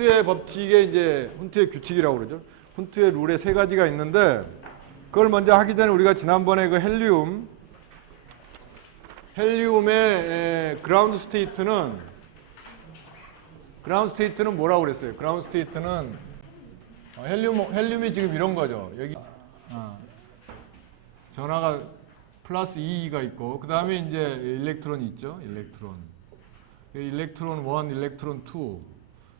훈트의 법칙에 이제 훈트의 규칙이라고 그러죠. 훈트의 룰에 세 가지가 있는데 그걸 먼저 하기 전에 우리가 지난번에 그 헬리움의 그라운드 스테이트는 뭐라고 그랬어요? 그라운드 스테이트는 헬륨이 지금 이런 거죠. 여기 전하가 플러스 2가 있고 그 다음에 이제 일렉트론이 있죠. 일렉트론 1, 일렉트론 2.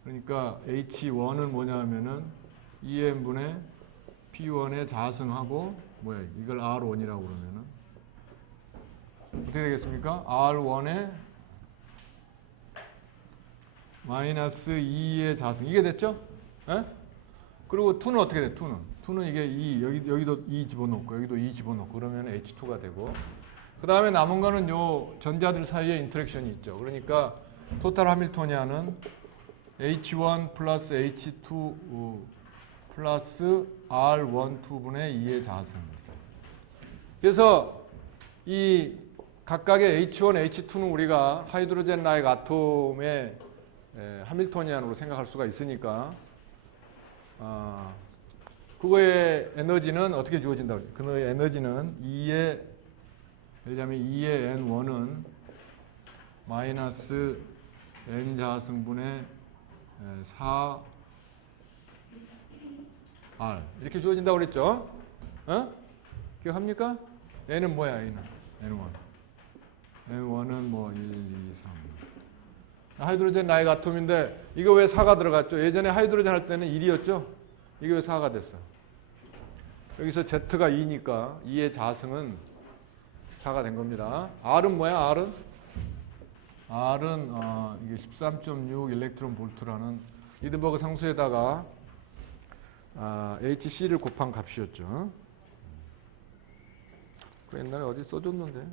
그러니까 H1은 뭐냐 하면은 EM분의 P1에 자승하고 뭐야 이걸 R1이라고 그러면은 어떻게 되겠습니까? R1에 마이너스 2의 자승 이게 됐죠? 에? 그리고 2는 어떻게 돼? 2는 이게 2 여기도 2 집어넣고 여기도 2 집어넣고 그러면 H2가 되고 그 다음에 남은 거는 요 전자들 사이에 인터랙션이 있죠. 그러니까 토탈 하밀토니안은 H1 플러스 H2 플러스 R1, 2분의 2의 자승. 그래서 이 각각의 H1, H2는 우리가 하이드로젠 라이크 아톰의 하밀토니안으로 생각할 수가 있으니까 그거의 에너지는 어떻게 주어진다고 그래요? 그의 에너지는 2의 예를 들면 2의 N1은 마이너스 N 자승분의 4R 이렇게 주어진다고 그랬죠? 기억합니까? N은 뭐야? N1. N1은 뭐 1, 2, 3. 하이드로젠 라이크 아톰인데 이거 왜 4가 들어갔죠? 예전에 하이드로젠 할 때는 1이었죠? 이게 왜 4가 됐어? 여기서 Z가 2니까 2의 자승은 4가 된 겁니다. R은 뭐야? R은 이게 13.6 일렉트론 볼트라는 리든버그 상수에다가 HC를 곱한 값이었죠. 그 옛날에 어디 써줬는데.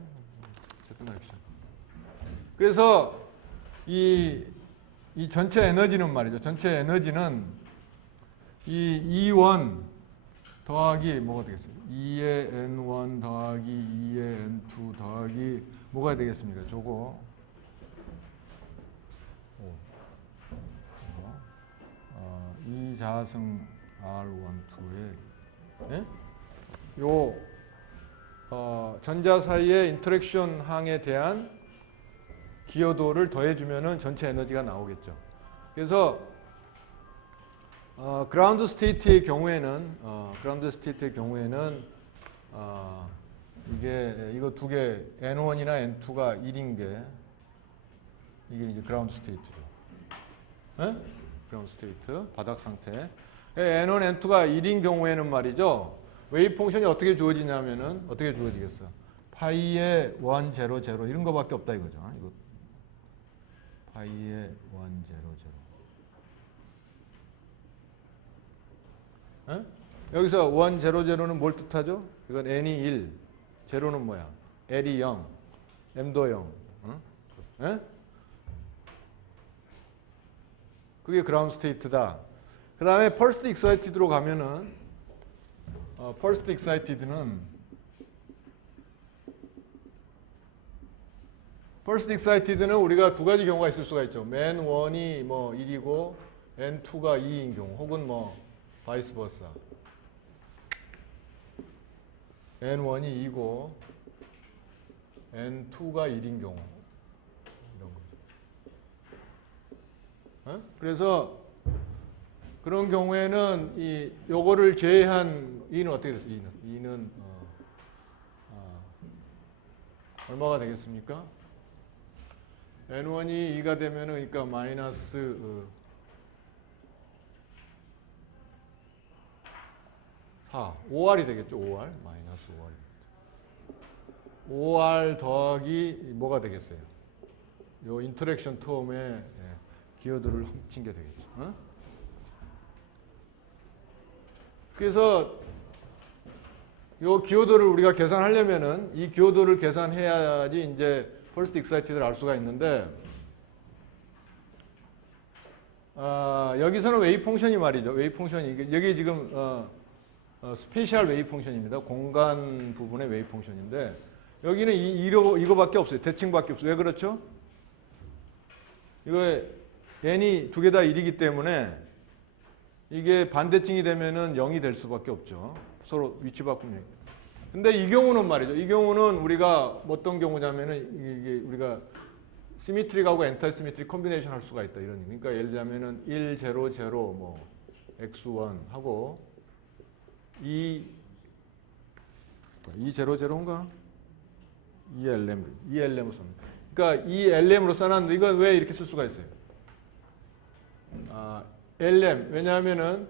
그래서 이 전체 에너지는 말이죠. 전체 에너지는 이 E1 더하기 뭐가 되겠어요? 2의 N1 더하기 2의 N2 더하기 뭐가 되겠습니까? 저거 2 자승 R1, 2에 예? 요 전자 사이의 인터랙션 항에 대한 기여도를 더해주면은 전체 에너지가 나오겠죠. 그래서 그라운드 스테이트의 경우에는 이거 두 개 N1이나 N2가 1인 게 이게 이제 그라운드 스테이트죠. 네? 그라운드 스테이트 바닥 상태. N1, N2가 1인 경우에는 말이죠. 웨이브 펑션이 어떻게 주어지냐면은 어떻게 주어지겠어? 파이의 1, 0, 0 이런 거밖에 없다 이거죠. 이거 파이의 1, 0, 0. 여기서 1, 0, 0는 뭘 뜻하죠? 이건 n이 1, 0는 뭐야? l이 0, m도 0. 그게 그라운드 스테이트다. 그 다음에 퍼스트 익사이티드로 가면은 퍼스트 익사이티드는 우리가 두 가지 경우가 있을 수가 있죠. 맨 1이 뭐 1이고 N2가 2인 경우 혹은 뭐 바이스 버사. N1이 2고 N2가 1인 경우. 이런 거죠. 그래서 그런 경우에는 요거를 제외한 E는 어떻게 됐어요? E는 얼마가 되겠습니까? N1이 2가 되면은 그러니까 마이너스 4, 5R이 되겠죠. 5R, 마이너스 5R. 5R 더하기 뭐가 되겠어요? 요 인터랙션 텀에 기여도를 합친 게 되겠죠. 그래서 요 기여도를 우리가 계산하려면은 이 기여도를 계산해야지 이제 퍼스트 익사이티드를 알 수가 있는데 여기서는 웨이브 펑션이 말이죠. 웨이브 펑션이 여기 지금 스페셜 웨이브 펑션입니다. 공간 부분의 웨이브 펑션인데 여기는 이거밖에 없어요. 대칭밖에 없어요. 왜 그렇죠? 이거 n이 두 개 다 1이기 때문에 이게 반대칭이 되면은 0이 될 수밖에 없죠. 서로 위치 바꾸면. 근데 이 경우는 말이죠. 이 경우는 우리가 어떤 경우냐면은 이게 우리가 시미트릭하고 엔탈 시미트릭 콤비네이션 할 수가 있다 이런. 그러니까 예를 들자면은 1 0 0 뭐 x1 하고 2 0 0인가? 2LM으로 씁니다. 그러니까 2LM으로 써놨는데 이건 왜 이렇게 쓸 수가 있어요? LM 왜냐하면은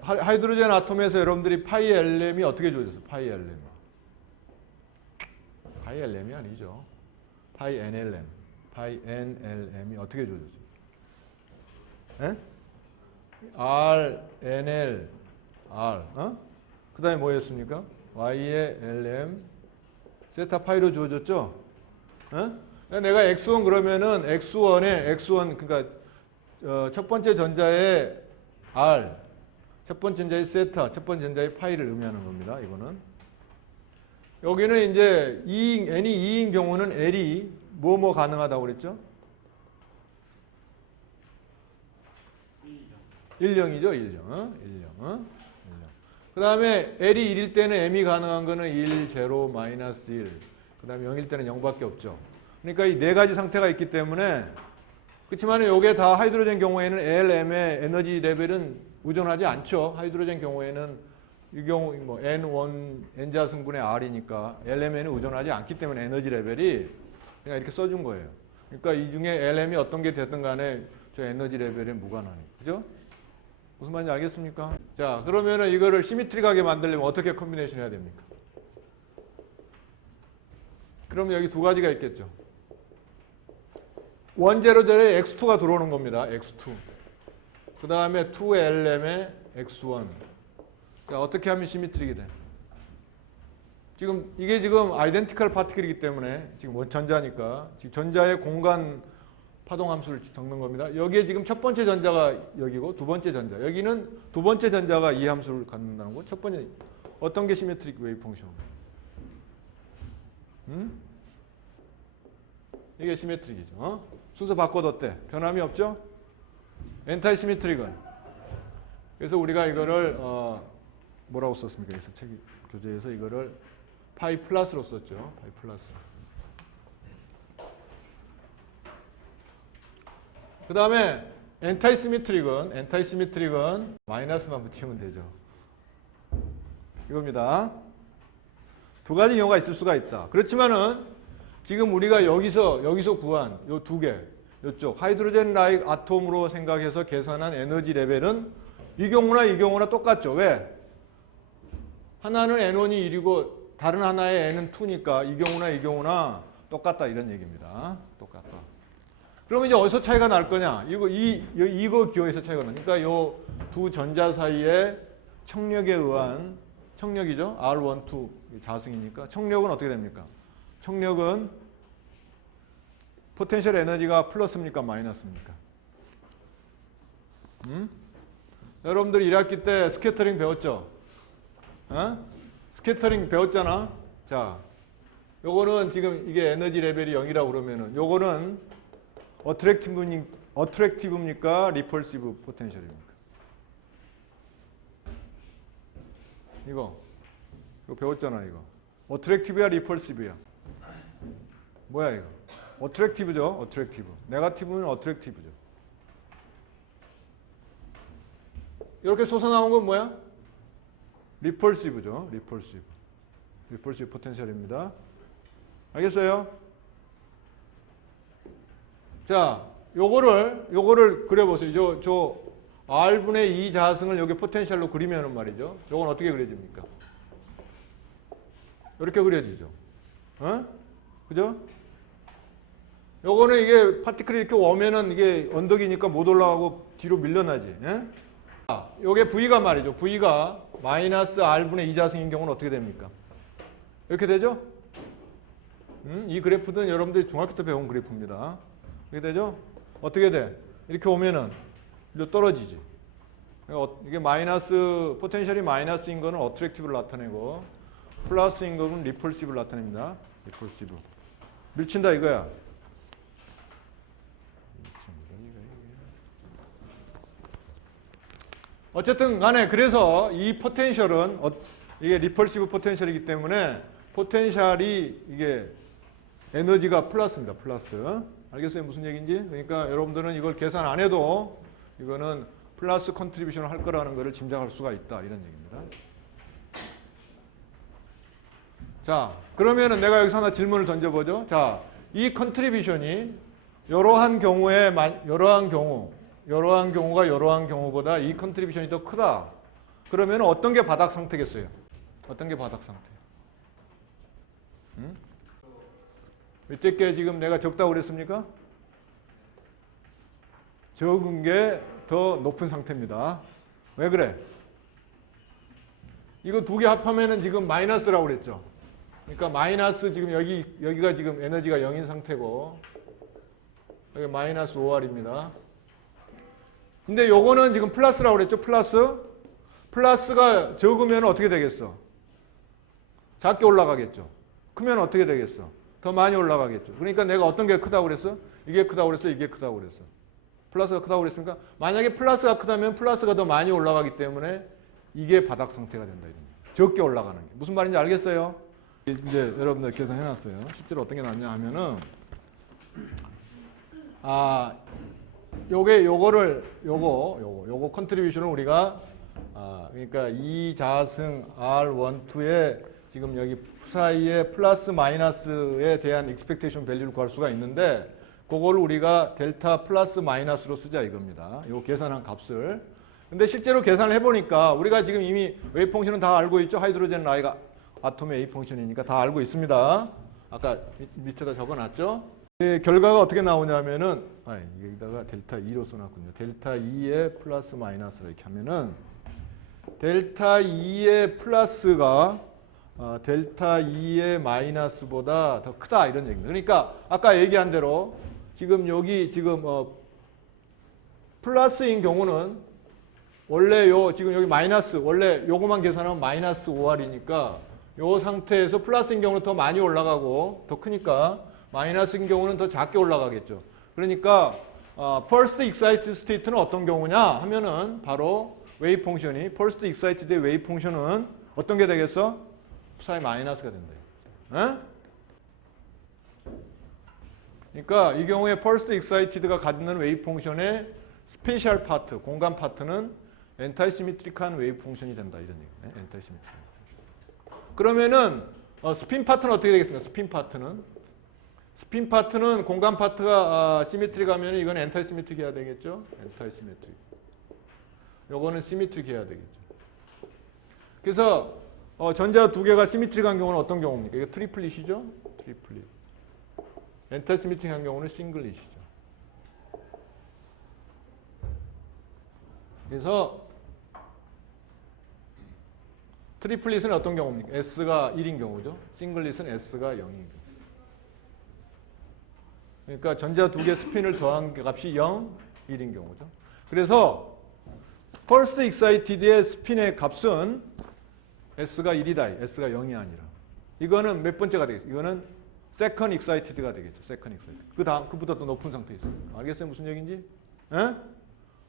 하이드로젠 아톰에서 여러분들이 파이 LM이 어떻게 주어졌어요? 파이 LM이 아니죠. 파이 NLM이 어떻게 주어졌어요? 에? R, NL, R. 그 다음에 뭐였습니까? Y의 LM, 세타 파이로 주어졌죠? 내가 X1 그러면은 X1 그러니까 첫 번째 전자의 R, 첫 번째 전자의 세타, 첫 번째 전자의 파이를 의미하는 겁니다. 이거는. 여기는 이제 N이 2인 경우는 L이 뭐 가능하다고 그랬죠? 1,0이죠. 1,0. 그 다음에 L이 1일 때는 M이 가능한 거는 1, 0, 마이너스 1. 그 다음에 0일 때는 0밖에 없죠. 그러니까 이 네 가지 상태가 있기 때문에 그렇지만 이게 다 하이드로젠 경우에는 LM의 에너지 레벨은 의존하지 않죠. 하이드로젠 경우에는 이 경우 뭐 N1, N자승분의 R이니까 LM에는 의존하지 않기 때문에 에너지 레벨이 그냥 이렇게 써준 거예요. 그러니까 이 중에 LM이 어떤 게 됐든 간에 저 에너지 레벨에 무관하네. 그죠? 무슨 말인지 알겠습니까? 자, 그러면은 이거를 시미트릭하게 만들려면 어떻게 콤비네이션 해야 됩니까? 그러면 여기 두 가지가 있겠죠. 원제로절에 X2가 들어오는 겁니다. X2. 그 다음에 2LM에 X1. 자, 어떻게 하면 시미트릭이 돼? 이게 지금 아이덴티컬 파티클이기 때문에 지금 전자니까 지금 전자의 공간 파동 함수를 적는 겁니다. 여기에 지금 첫 번째 전자가 여기고 두 번째 전자. 여기는 두 번째 전자가 이 함수를 갖는다는 거. 첫 번째 어떤 게 시메트릭 웨이브 펑션? 이게 시메트릭이죠. 순서 바꿔도 어때? 변함이 없죠? 엔타이 시메트릭은. 그래서 우리가 이거를 뭐라고 썼습니까? 그래서 책 교재에서 이거를 파이 플러스로 썼죠. 파이 플러스. 그 다음에 엔타이 시메트릭은 마이너스만 붙이면 되죠. 이겁니다. 두 가지 경우가 있을 수가 있다. 그렇지만은 지금 우리가 여기서 구한 요 두 개, 요쪽 하이드로젠 라이크 아톰으로 생각해서 계산한 에너지 레벨은 이 경우나 똑같죠. 왜? 하나는 N1이 1이고 다른 하나의 N은 2니까 이 경우나 똑같다 이런 얘기입니다. 똑같다. 그러면 이제 어디서 차이가 날 거냐? 이거 기호에서 차이가 나니까 그러니까 요 두 전자 사이의 청력에 의한 청력이죠. R12 자승이니까 청력은 어떻게 됩니까? 청력은 포텐셜 에너지가 플러스입니까? 마이너스입니까? 여러분들 1학기 때 스캐터링 배웠죠? 스캐터링 배웠잖아. 자, 요거는 지금 이게 에너지 레벨이 0이라고 그러면은 요거는 어트랙티브입니까? 리펄시브 포텐셜입니까? 이거 배웠잖아. 이거 어트랙티브야 리펄시브야? 뭐야 이거? 어트랙티브죠. 어트랙티브. 네거티브는 어트랙티브죠. 이렇게 솟아나온 건 뭐야? 리펄시브죠. 리펄시브 포텐셜입니다. 알겠어요? 자, 요거를 그려보세요. 저 R분의 2 자승을 여기 포텐셜로 그리면은 말이죠. 요건 어떻게 그려집니까? 이렇게 그려지죠. 그죠? 요거는 이게 파티클이 이렇게 오면은 이게 언덕이니까 못 올라가고 뒤로 밀려나지. 요게 V가 말이죠. V가 마이너스 R분의 2 자승인 경우는 어떻게 됩니까? 이렇게 되죠? 이 그래프는 여러분들이 중학교 때 배운 그래프입니다. 이렇게 되죠? 어떻게 돼? 이렇게 오면은 이리로 떨어지지. 이게 마이너스, 포텐셜이 마이너스인 거는 어트랙티브를 나타내고 플러스인 거는 리펄시브를 나타냅니다. 리펄시브. 밀친다 이거야. 어쨌든 간에 그래서 이 포텐셜은 이게 리펄시브 포텐셜이기 때문에 포텐셜이 이게 에너지가 플러스입니다. 플러스. 알겠어요? 무슨 얘기인지? 그러니까 여러분들은 이걸 계산 안 해도 이거는 플러스 컨트리뷰션을 할 거라는 것을 짐작할 수가 있다. 이런 얘기입니다. 자, 그러면은 내가 여기서 하나 질문을 던져보죠. 자, 이 컨트리뷰션이 이러한 경우가 이러한 경우보다 이 컨트리뷰션이 더 크다. 그러면 어떤 게 바닥 상태겠어요? 어떤 게 바닥 상태? 밑에 게 지금 내가 적다고 그랬습니까? 적은 게 더 높은 상태입니다. 왜 그래? 이거 두 개 합하면은 지금 마이너스라고 그랬죠. 그러니까 마이너스 지금 여기가 지금 에너지가 0인 상태고 여기 마이너스 5R입니다. 근데 요거는 지금 플러스라고 그랬죠. 플러스가 적으면 어떻게 되겠어? 작게 올라가겠죠. 크면 어떻게 되겠어? 더 많이 올라가겠죠. 그러니까 내가 어떤 게 크다고 그랬어? 이게 크다고 그랬어? 이게 크다고 그랬어? 플러스가 크다고 그랬으니까 만약에 플러스가 크다면 플러스가 더 많이 올라가기 때문에 이게 바닥 상태가 된다. 적게 올라가는 게. 무슨 말인지 알겠어요? 이제 여러분들 계산해놨어요. 실제로 어떤 게 나왔냐 하면은 요거 컨트리뷰션을 우리가 그러니까 이 자승 R12의 지금 여기 사이에 플러스 마이너스에 대한 익스펙테이션 밸류를 구할 수가 있는데 그걸 우리가 델타 플러스 마이너스로 쓰자 이겁니다. 요 계산한 값을. 근데 실제로 계산을 해보니까 우리가 지금 이미 웨이브 펑션은 다 알고 있죠. 하이드로젠 라이가 아톰의 웨이브 펑션이니까 다 알고 있습니다. 아까 밑에다 적어놨죠. 결과가 어떻게 나오냐면은 여기다가 델타 2로 써놨군요. 델타 2의 플러스 마이너스로 이렇게 하면은 델타 2의 플러스가 델타 2의 마이너스보다 더 크다 이런 얘기입니다. 그러니까 아까 얘기한 대로 지금 여기 지금 플러스인 경우는 원래 지금 여기 마이너스 원래 요거만 계산하면 마이너스 5R이니까 요 상태에서 플러스인 경우는 더 많이 올라가고 더 크니까 마이너스인 경우는 더 작게 올라가겠죠. 그러니까 first excited state는 어떤 경우냐 하면은 바로 웨이브 펑션이 first excited의 웨이브 펑션은 어떤 게 되겠어? 사이 마이너스가 된다. 에? 그러니까 이 경우에 first excited가 갖는 웨이브 펑션의 스페셜 파트, 공간 파트는 엔타이시메트릭한 웨이브 펑션이 된다 이런 얘기네. 엔타이시메트릭. 그러면은 스핀 파트는 어떻게 되겠습니까? 스핀 파트는 공간 파트가 시메트릭하면 이건 엔타이시메트릭 해야 되겠죠? 엔타이시메트릭. 요거는 시메트릭 해야 되겠죠. 그래서 전자 두 개가 시메트릭한 경우는 어떤 경우입니까? 이거 트리플릿이죠? 트리플릿. 엔타이시메트릭한 경우는 싱글릿이죠. 그래서 트리플릿은 어떤 경우입니까? S가 1인 경우죠. 싱글릿은 S가 0인 경우. 그러니까 전자 두 개 스핀을 더한 값이 0, 1인 경우죠. 그래서 first excited의 스핀의 값은 S가 1이다. S가 0이 아니라. 이거는 몇 번째가 되겠어요? 이거는 second excited가 되겠죠. second excited. 그 다음, 그보다 더 높은 상태에 있어요. 알겠어요? 무슨 얘기인지? 에?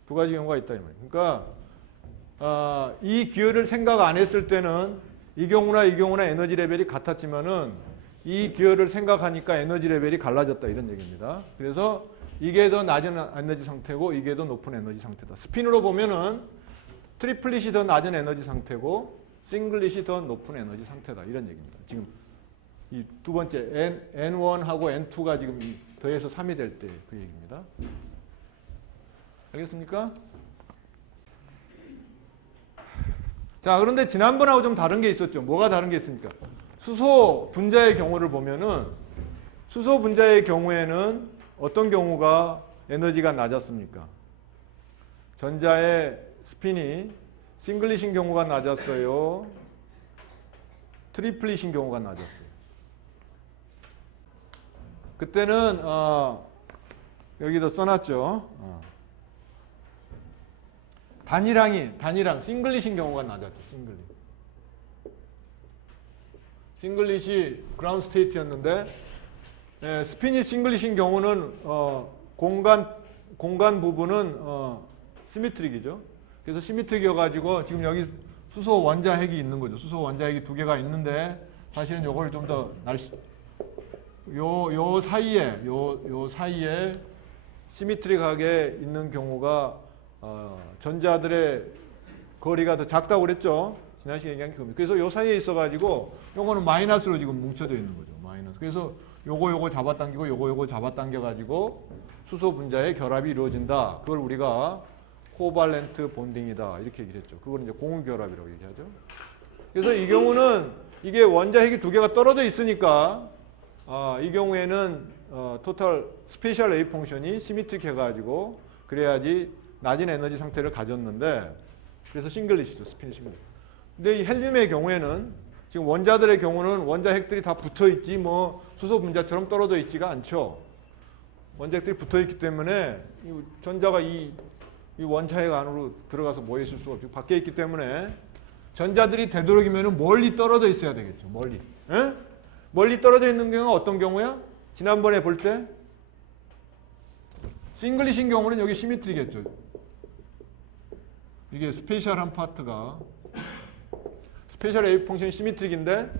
두 가지 경우가 있다. 이 말이에요. 그러니까 이 기호를 생각 안 했을 때는 이 경우나 에너지 레벨이 같았지만은 이 기호를 생각하니까 에너지 레벨이 갈라졌다. 이런 얘기입니다. 그래서 이게 더 낮은 에너지 상태고 이게 더 높은 에너지 상태다. 스핀으로 보면은 트리플릿이 더 낮은 에너지 상태고 싱글릿이 더 높은 에너지 상태다. 이런 얘기입니다. 지금 이 두 번째 N1하고 N2가 지금 더해서 3이 될 때 그 얘기입니다. 알겠습니까? 자, 그런데 지난번하고 좀 다른 게 있었죠. 뭐가 다른 게 있습니까? 수소 분자의 경우를 보면은 수소 분자의 경우에는 어떤 경우가 에너지가 낮았습니까? 전자의 스핀이 싱글릿인 경우가 낮았어요. 트리플릿인 경우가 낮았어요. 그때는 여기도 써놨죠. 단위랑 싱글릿인 경우가 낮았죠. 싱글릿이 그라운드 스테이트였는데 스핀이 싱글릿인 경우는 공간 부분은 시메트릭이죠. 그래서 시미트릭이어가지고 지금 여기 수소 원자핵이 있는 거죠. 수소 원자핵이 두 개가 있는데 사실은 요거를 좀 더 요 사이에 시미트릭하게 있는 경우가 전자들의 거리가 더 작다고 그랬죠. 지난 시간에 얘기한 게 그겁니다. 그래서 요 사이에 있어가지고 요거는 마이너스로 지금 뭉쳐져 있는 거죠. 마이너스. 그래서 요거 잡아당기고 요거 잡아당겨가지고 수소 분자의 결합이 이루어진다. 그걸 우리가 코발렌트 본딩이다. 이렇게 얘기를 했죠. 그걸 이제 공유 결합이라고 얘기하죠. 그래서 이 경우는 이게 원자핵이 두 개가 떨어져 있으니까 이 경우에는 토탈 스페셜 웨이브 펑션이 시미트릭 해가지고 그래야지 낮은 에너지 상태를 가졌는데 그래서 싱글리시도 스피니 싱글리시. 근데 이 헬륨의 경우에는 지금 원자들의 경우는 원자핵들이 다 붙어 있지 뭐 수소 분자처럼 떨어져 있지가 않죠. 원자핵들이 붙어 있기 때문에 이 전자가 이 원자핵 안으로 들어가서 모여 있을 수가 없죠. 밖에 있기 때문에 전자들이 되도록이면 멀리 떨어져 있어야 되겠죠. 멀리. 에? 멀리 떨어져 있는 경우가 어떤 경우야? 지난번에 볼 때 싱글리신 경우는 여기 시미트리겠죠. 이게 스페셜한 파트가 스페셜 웨이브 펑션이 시미트릭인데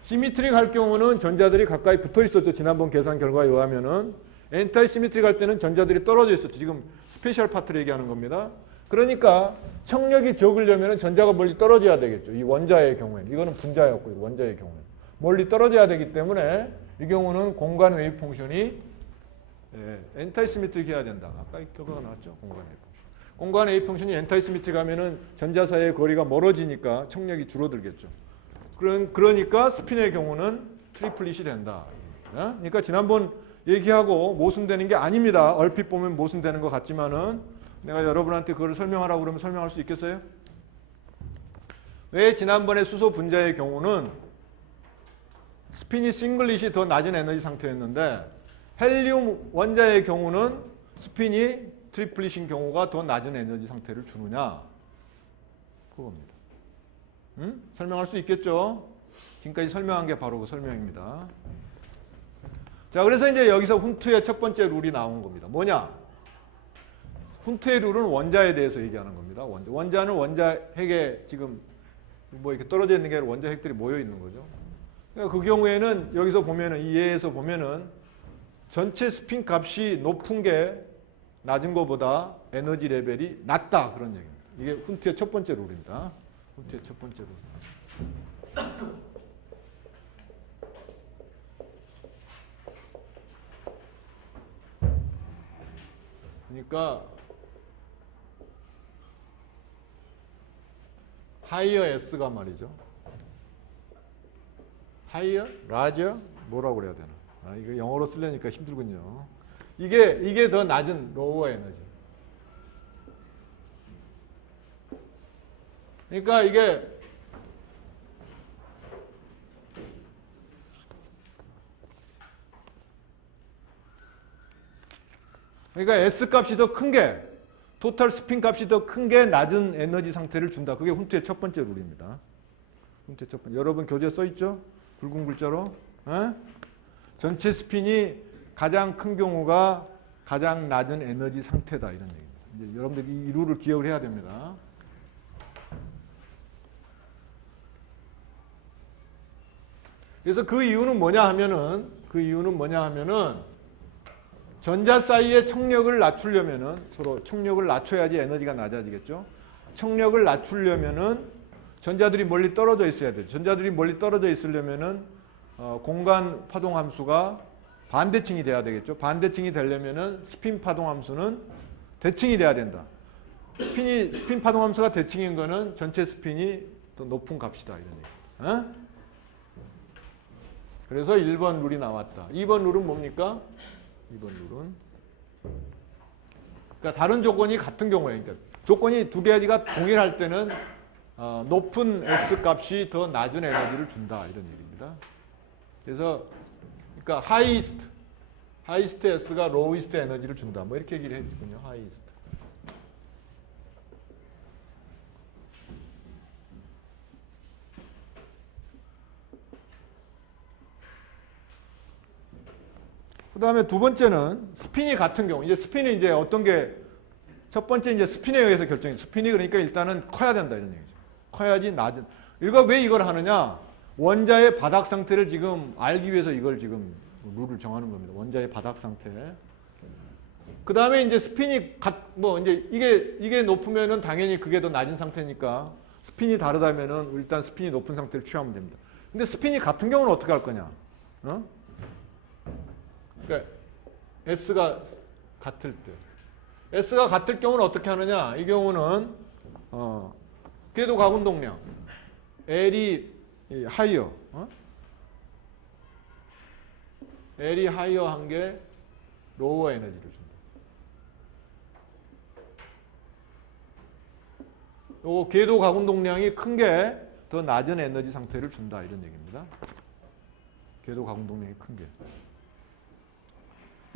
시미트릭 할 경우는 전자들이 가까이 붙어 있었죠. 지난번 계산 결과에 의하면은 엔타이 시미트릭 할 때는 전자들이 떨어져 있었죠. 지금 스페셜 파트를 얘기하는 겁니다. 그러니까 청력이 적으려면 전자가 멀리 떨어져야 되겠죠. 이 원자의 경우에는. 이거는 분자였고 원자의 경우에는. 멀리 떨어져야 되기 때문에 이 경우는 공간 웨이브 펑션이 엔타이 시미트릭 해야 된다. 아까 이 결과가 나왔죠. 공간 웨이브 펑션. 공간 웨이브 펑션이 엔타이 시미트릭 하면은 전자 사이의 거리가 멀어지니까 청력이 줄어들겠죠. 그러니까 스핀의 경우는 트리플릿이 된다. 그러니까 지난번 얘기하고 모순되는 게 아닙니다. 얼핏 보면 모순되는 것 같지만은 내가 여러분한테 그걸 설명하라고 그러면 설명할 수 있겠어요? 왜 지난번에 수소 분자의 경우는 스핀이 싱글릿이 더 낮은 에너지 상태였는데 헬륨 원자의 경우는 스핀이 트리플릿인 경우가 더 낮은 에너지 상태를 주느냐? 그겁니다. 설명할 수 있겠죠? 지금까지 설명한 게 바로 그 설명입니다. 자, 그래서 이제 여기서 훈트의 첫 번째 룰이 나온 겁니다. 뭐냐? 훈트의 룰은 원자에 대해서 얘기하는 겁니다. 원자는 원자핵에 지금 뭐 이렇게 떨어져 있는 게 아니라 원자핵들이 모여 있는 거죠. 그러니까 그 경우에는 여기서 보면은 이 예에서 보면은 전체 스핀 값이 높은 게 낮은 것보다 에너지 레벨이 낮다 그런 얘기입니다. 이게 훈트의 첫 번째 룰입니다. 훈트의 첫 번째 룰. 그러니까 하이어 S가 말이죠. 하이어, 라저 뭐라고 그래야 되나? 이거 영어로 쓰려니까 힘들군요. 이게 더 낮은 로우 에너지. 그러니까 이게 S 값이 더 큰 게 토탈 스핀 값이 더 큰 게 낮은 에너지 상태를 준다. 그게 훈트의 첫 번째 룰입니다. 훈트의 첫 번째. 여러분 교재에 써 있죠? 붉은 글자로. 전체 스핀이 가장 큰 경우가 가장 낮은 에너지 상태다 이런 얘기입니다. 이제 여러분들이 이 룰을 기억을 해야 됩니다. 그래서 그 이유는 뭐냐 하면은 전자 사이의 청력을 낮추려면은 서로 청력을 낮춰야지 에너지가 낮아지겠죠. 청력을 낮추려면은 전자들이 멀리 떨어져 있어야 돼요. 전자들이 멀리 떨어져 있으려면은 공간 파동 함수가 반대칭이 돼야 되겠죠. 반대칭이 되려면은 스핀 파동 함수는 대칭이 돼야 된다. 스핀 파동 함수가 대칭인 거는 전체 스핀이 더 높은 값이다 이런 얘기. 그래서 1번 룰이 나왔다. 2번 룰은 뭡니까? 2번 룰은 그러니까 다른 조건이 같은 경우에 그러니까 조건이 두 개가 동일할 때는 높은 S 값이 더 낮은 에너지를 준다 이런 얘기입니다. 그래서 그러니까 하이스트 S가 로우이스트 에너지를 준다. 뭐 이렇게 얘기를 했군요. 하이스트. 그 다음에 두 번째는 스핀이 같은 경우. 이제 스핀이 이제 어떤 게 첫 번째 이제 스핀에 의해서 결정이. 스핀이 그러니까 일단은 커야 된다 이런 얘기죠. 커야지 낮은. 왜 이걸 하느냐? 원자의 바닥 상태를 지금 알기 위해서 이걸 지금 룰을 정하는 겁니다. 원자의 바닥 상태. 그 다음에 이제 스핀이 이제 이게 높으면은 당연히 그게 더 낮은 상태니까 스핀이 다르다면은 일단 스핀이 높은 상태를 취하면 됩니다. 근데 스핀이 같은 경우는 어떻게 할 거냐? 그러니까 S가 같을 때. S가 같을 경우는 어떻게 하느냐? 이 경우는 궤도 가운동량 L이 하이어, L이 하이어한 게 로워 에너지를 준다. 요 궤도 가운동량이 큰 게 더 낮은 에너지 상태를 준다 이런 얘기입니다. 궤도 가운동량이 큰 게.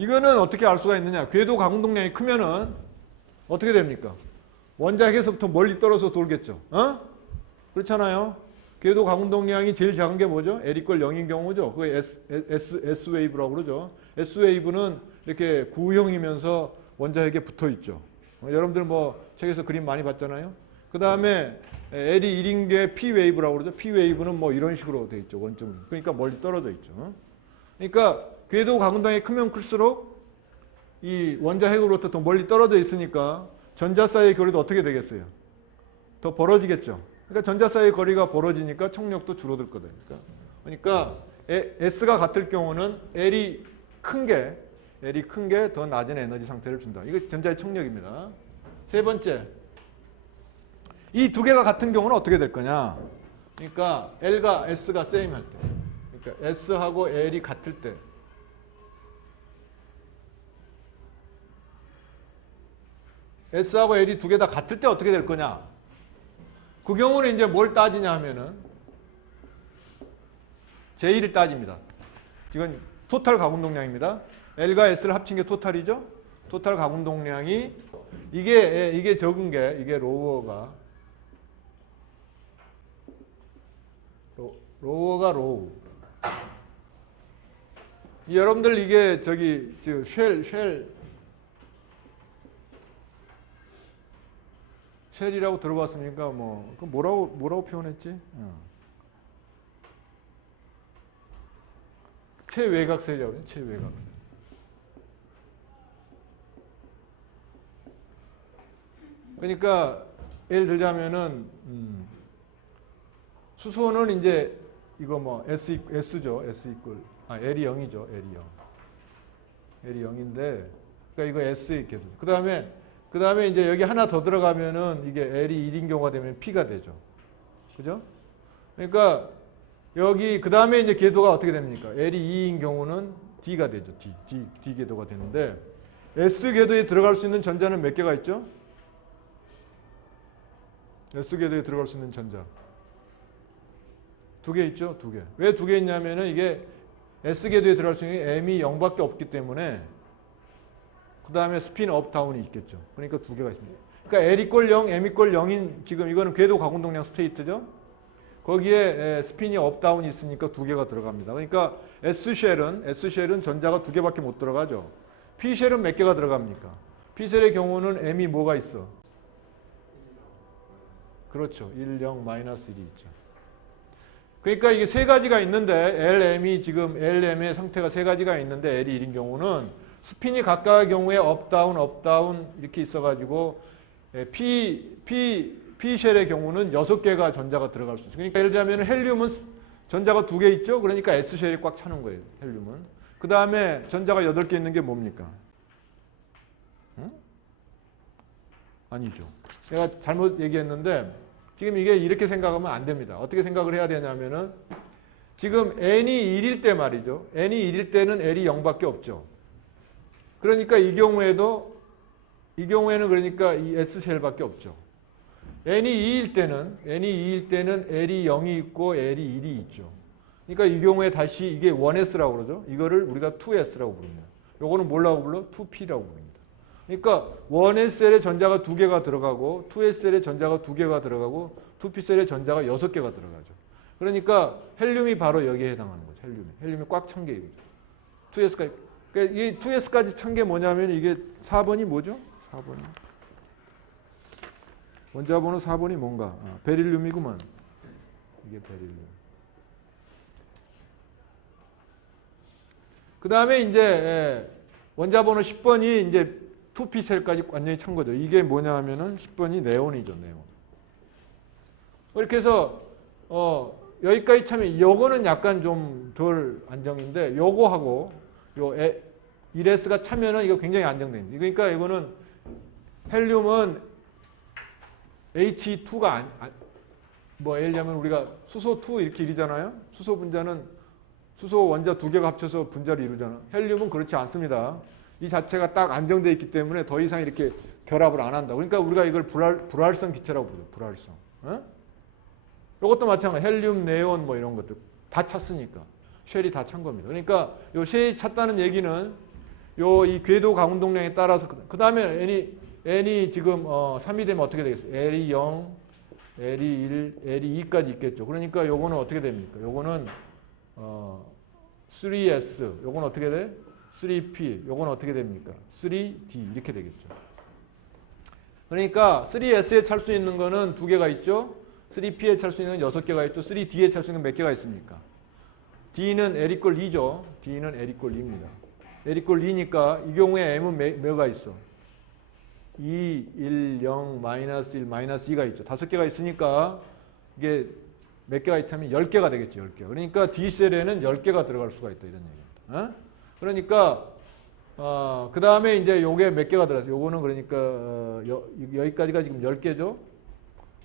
이거는 어떻게 알 수가 있느냐? 궤도 가운동량이 크면은 어떻게 됩니까? 원자핵에서부터 멀리 떨어져 돌겠죠. 그렇잖아요. 궤도 가운동량이 제일 작은 게 뭐죠? L = 0인 경우죠. 그게 S 웨이브라고 그러죠. S 웨이브는 이렇게 구형이면서 원자핵에 붙어 있죠. 여러분들 뭐 책에서 그림 많이 봤잖아요. 그 다음에 L이 1인 게 P 웨이브라고 그러죠. P 웨이브는 뭐 이런 식으로 돼 있죠. 원점은. 그러니까 멀리 떨어져 있죠. 그러니까 궤도 가운동량이 크면 클수록 이 원자핵으로부터 더 멀리 떨어져 있으니까 전자 사이의 거리도 어떻게 되겠어요? 더 벌어지겠죠. 그러니까 전자 사이의 거리가 벌어지니까 총력도 줄어들 거다. 그러니까 S가 같을 경우는 L이 큰 게 더 낮은 에너지 상태를 준다. 이거 전자의 총력입니다. 세 번째, 이 두 개가 같은 경우는 어떻게 될 거냐? 그러니까 L과 S가 same 할 때, 그러니까 S하고 L이 같을 때, S하고 L이 두 개 다 같을 때 어떻게 될 거냐? 그 경우는 이제 뭘 따지냐 하면은 J를 따집니다. 이건 토탈 가운동량입니다. L과 S를 합친 게 토탈이죠. 토탈 가운동량이 이게 적은 게 이게 로우가 로우. 여러분들 이게 저기 쉘이라고 들어봤습니까? 뭐 그 뭐라고 표현했지? 최외곽셀이라고 그래요. 최외곽셀. 그러니까 예를 들자면은 수소는 이제 이거 뭐 S죠. L이 0이죠. L이 0인데 그러니까 이거 S의 궤도. 그다음에 이제 여기 하나 더 들어가면은 이게 L이 1인 경우가 되면 P가 되죠. 그죠? 그러니까 여기 그다음에 이제 궤도가 어떻게 됩니까? L이 2인 경우는 D가 되죠. D 궤도가 되는데 S 궤도에 들어갈 수 있는 전자는 몇 개가 있죠? S 궤도에 들어갈 수 있는 전자. 2개 있죠? 2개. 왜 2개 있냐면은 이게 S 궤도에 들어갈 수 있는 M이 0밖에 없기 때문에 그 다음에 스핀 업 다운이 있겠죠. 그러니까 2개가 있습니다. 그러니까 L = 0, M = 0인 지금 이거는 궤도 가운동량 스테이트죠. 거기에 스핀이 업 다운이 있으니까 2개가 들어갑니다. 그러니까 S쉘은 전자가 2개밖에 못 들어가죠. P쉘은 몇 개가 들어갑니까? P쉘의 경우는 M이 뭐가 있어? 그렇죠. 1, 0, -1이 있죠. 그러니까 이게 세 가지가 있는데 LM의 상태가 세 가지가 있는데 L이 1인 경우는 스핀이 각각의 경우에 업 다운 이렇게 있어가지고 P쉘의 경우는 6개가 전자가 들어갈 수 있어요. 그러니까 예를 들자면 헬륨은 전자가 2개 있죠. 그러니까 S쉘이 꽉 차는 거예요. 헬륨은. 그 다음에 전자가 8개 있는 게 뭡니까? 응? 아니죠. 내가 잘못 얘기했는데 지금 이게 이렇게 생각하면 안 됩니다. 어떻게 생각을 해야 되냐면은 지금 N이 1일 때 말이죠. N이 1일 때는 L이 0밖에 없죠. 그러니까 이 경우에는 그러니까 이 S쉘밖에 없죠. N이 2일 때는 L이 0이 있고 L이 1이 있죠. 그러니까 이 경우에 다시 이게 1S라고 그러죠. 이거를 우리가 2S라고 부릅니다. 요거는 뭐라고 불러? 2P라고 부릅니다. 그러니까 1S셀에 전자가 2개가 들어가고 2S셀에 전자가 2개가 들어가고 2P셀에 전자가 6개가 들어가죠. 그러니까 헬륨이 바로 여기에 해당하는 거죠. 헬륨이 꽉 찬 게 이거죠. 2S까지. 그러니까 이 2S까지 찬 게 뭐냐면 이게 4번이 뭐죠? 4번이 원자 번호 4번이 뭔가? 베릴륨이구만. 이게 베릴륨. 그 다음에 이제 원자 번호 10번이 이제 2p 셀까지 완전히 찬 거죠. 이게 뭐냐 하면은 10번이 네온이죠, 네온. 이렇게 해서 여기까지 차면 요거는 약간 좀 덜 안정인데 요거하고 요 1s가 차면은 이거 굉장히 안정됩니다. 그러니까 이거는 헬륨은 He2가 뭐 예를 들면 우리가 수소 2 이렇게 이루잖아요. 수소 분자는 수소 원자 두 개가 합쳐서 분자를 이루잖아. 헬륨은 그렇지 않습니다. 이 자체가 딱 안정되어 있기 때문에 더 이상 이렇게 결합을 안 한다. 그러니까 우리가 이걸 불활성 기체라고 부르죠. 불활성. 이것도 마찬가지. 헬륨, 네온 뭐 이런 것들 다 찼으니까. 쉘이 다 찬 겁니다. 그러니까 요 쉘이 찼다는 얘기는 요 이 궤도 가운동량에 따라서 그 다음에 n이 지금 3이 되면 어떻게 되겠어요? L이 0, L이 1, L이 2까지 있겠죠. 그러니까 요거는 어떻게 됩니까? 요거는 3s, 요건 어떻게 돼? 3p, 요건 어떻게 됩니까? 3d 이렇게 되겠죠. 그러니까 3s에 찰 수 있는 거는 두 개가 있죠. 3p에 찰 수 있는 건 6개가 있죠. 3d에 찰 수 있는 건 몇 개가 있습니까? d는 L = 2죠. d는 L = 2입니다. L = 2니까 이 경우에 m은 몇가 있어? 2, 1, 0, 마이너스 1, 마이너스 2가 있죠. 5개가 있으니까 이게 몇 개가 있다면 10개가 되겠죠. 10개. 그러니까 D셀에는 10개가 들어갈 수가 있다. 이런 얘기입니다. 그러니까 그 다음에 이제 요게 몇 개가 들어갔어요. 요거는 그러니까 여기까지가 지금 10개죠.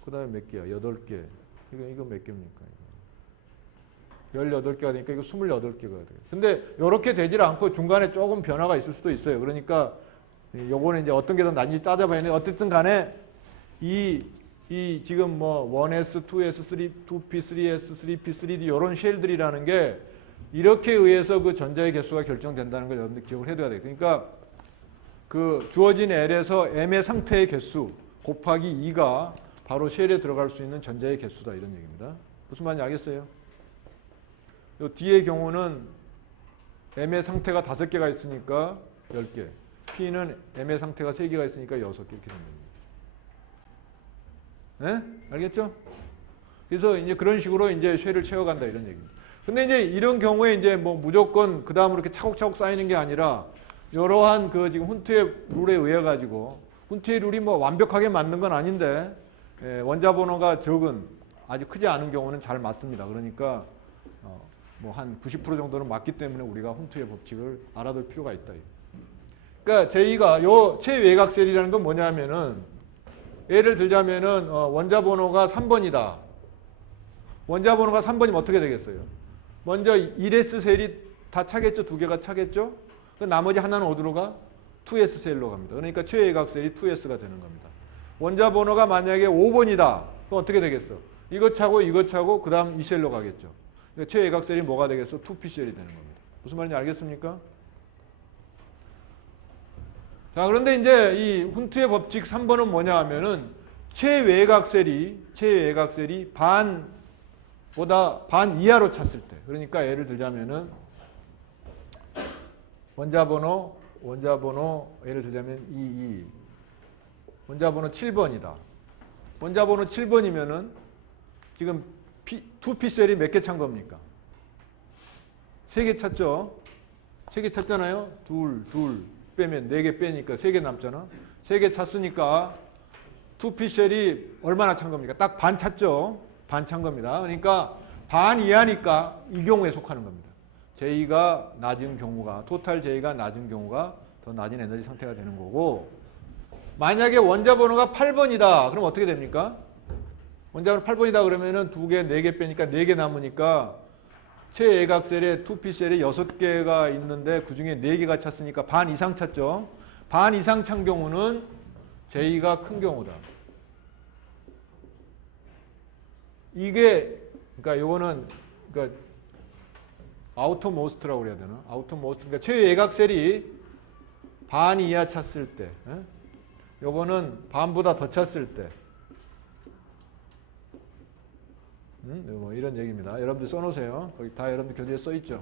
그 다음에 몇 개야? 8개. 이거 몇 개입니까? 18개가 되니까 이거 28개가 돼요. 근데 이렇게 되질 않고 중간에 조금 변화가 있을 수도 있어요. 그러니까 요거는 이제 어떤 게 더 난지 따져봐야 되는데 어쨌든 간에 이 지금 뭐 1S, 2S, 2P, 3S, 3P, 3D 이런 쉘들이라는 게 이렇게 의해서 그 전자의 개수가 결정된다는 걸 여러분들 기억을 해둬야 돼요. 그러니까 그 주어진 L에서 M의 상태의 개수 곱하기 2가 바로 쉘에 들어갈 수 있는 전자의 개수다 이런 얘기입니다. 무슨 말인지 알겠어요? 요 D의 경우는 M의 상태가 5개가 있으니까 10개. P는 M의 상태가 3개가 있으니까 6개 이렇게 됩니다. 네? 알겠죠? 그래서 이제 그런 식으로 이제 쉘을 채워간다 이런 얘기입니다. 근데 이제 이런 경우에 이제 뭐 무조건 그 다음으로 이렇게 차곡차곡 쌓이는 게 아니라 이러한 그 지금 훈트의 룰에 의해 가지고 훈트의 룰이 뭐 완벽하게 맞는 건 아닌데 원자 번호가 적은 아주 크지 않은 경우는 잘 맞습니다. 그러니까 뭐 한 90% 정도는 맞기 때문에 우리가 훈트의 법칙을 알아둘 필요가 있다. 그러니까 저희가 요 최외곽셀이라는 건 뭐냐면은 예를 들자면은 원자 번호가 3번이다. 원자 번호가 3번이면 어떻게 되겠어요? 먼저 1S 셀이 다 차겠죠? 두 개가 차겠죠? 그 나머지 하나는 어디로 가? 2S 셀로 갑니다. 그러니까 최외곽셀이 2S가 되는 겁니다. 원자 번호가 만약에 5번이다. 그럼 어떻게 되겠어? 이거 차고 그 다음 이 셀로 가겠죠. 그러니까 최외곽셀이 뭐가 되겠어? 2P 셀이 되는 겁니다. 무슨 말인지 알겠습니까? 자, 그런데 이제 이 훈트의 법칙 3번은 뭐냐 하면은 최외곽셀이 반 이하로 찼을 때. 그러니까 예를 들자면은 원자 번호 예를 들자면 22. 원자 번호 7번이다. 원자 번호 7번이면은 지금 2P 셀이 몇 개 찬 겁니까? 3개 찼죠? 3개 찼잖아요? 둘 빼면 4개 빼니까 3개 남잖아. 3개 찼으니까 2P 셀이 얼마나 찬 겁니까? 딱 반 찼죠? 반 찬 겁니다. 그러니까 반 이하니까 이 경우에 속하는 겁니다. J가 낮은 경우가, 토탈 J가 낮은 경우가 더 낮은 에너지 상태가 되는 거고, 만약에 원자 번호가 8번이다. 그럼 어떻게 됩니까? 원자 번호 8번이다 그러면은 2개, 4개 빼니까 4개 남으니까 최외곽셀에 2P 셀이 6개가 있는데 그 중에 4개가 찼으니까 반 이상 찼죠. 반 이상 찬 경우는 J가 큰 경우다. 이게 그러니까 요거는 그러니까 아우터모스트라고 그래야 되나? 아우터모스트. 그러니까 최외곽셀이 반 이하 찼을 때. 요거는 반보다 더 찼을 때. 뭐 이런 얘기입니다. 여러분들 써놓으세요. 거기 다 여러분들 교재에 써있죠.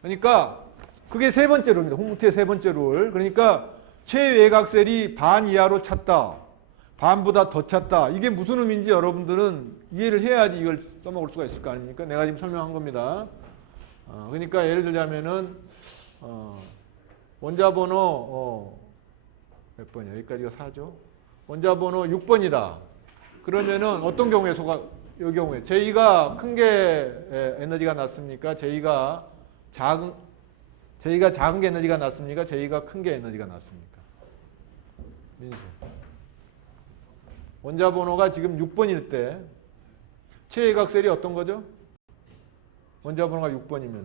그러니까 그게 세 번째 룰입니다. 훈트의 세 번째 룰. 그러니까 최외곽셀이 반 이하로 찼다. 반보다 더 찼다. 이게 무슨 의미인지 여러분들은 이해를 해야지 이걸 써먹을 수가 있을 거 아닙니까? 내가 지금 설명한 겁니다. 그러니까 예를 들자면은 원자번호 몇 번이야? 여기까지가 4죠. 원자번호 6번이다. 그러면은 어떤 경우에 이 경우에 J가 큰 게 에너지가 낮습니까? J가 작은 게 에너지가 낮습니까? J가 큰 게 에너지가 낮습니까? 민수. 원자번호가 지금 6번일 때 최외각셀이 어떤 거죠? 원자번호가 6번이면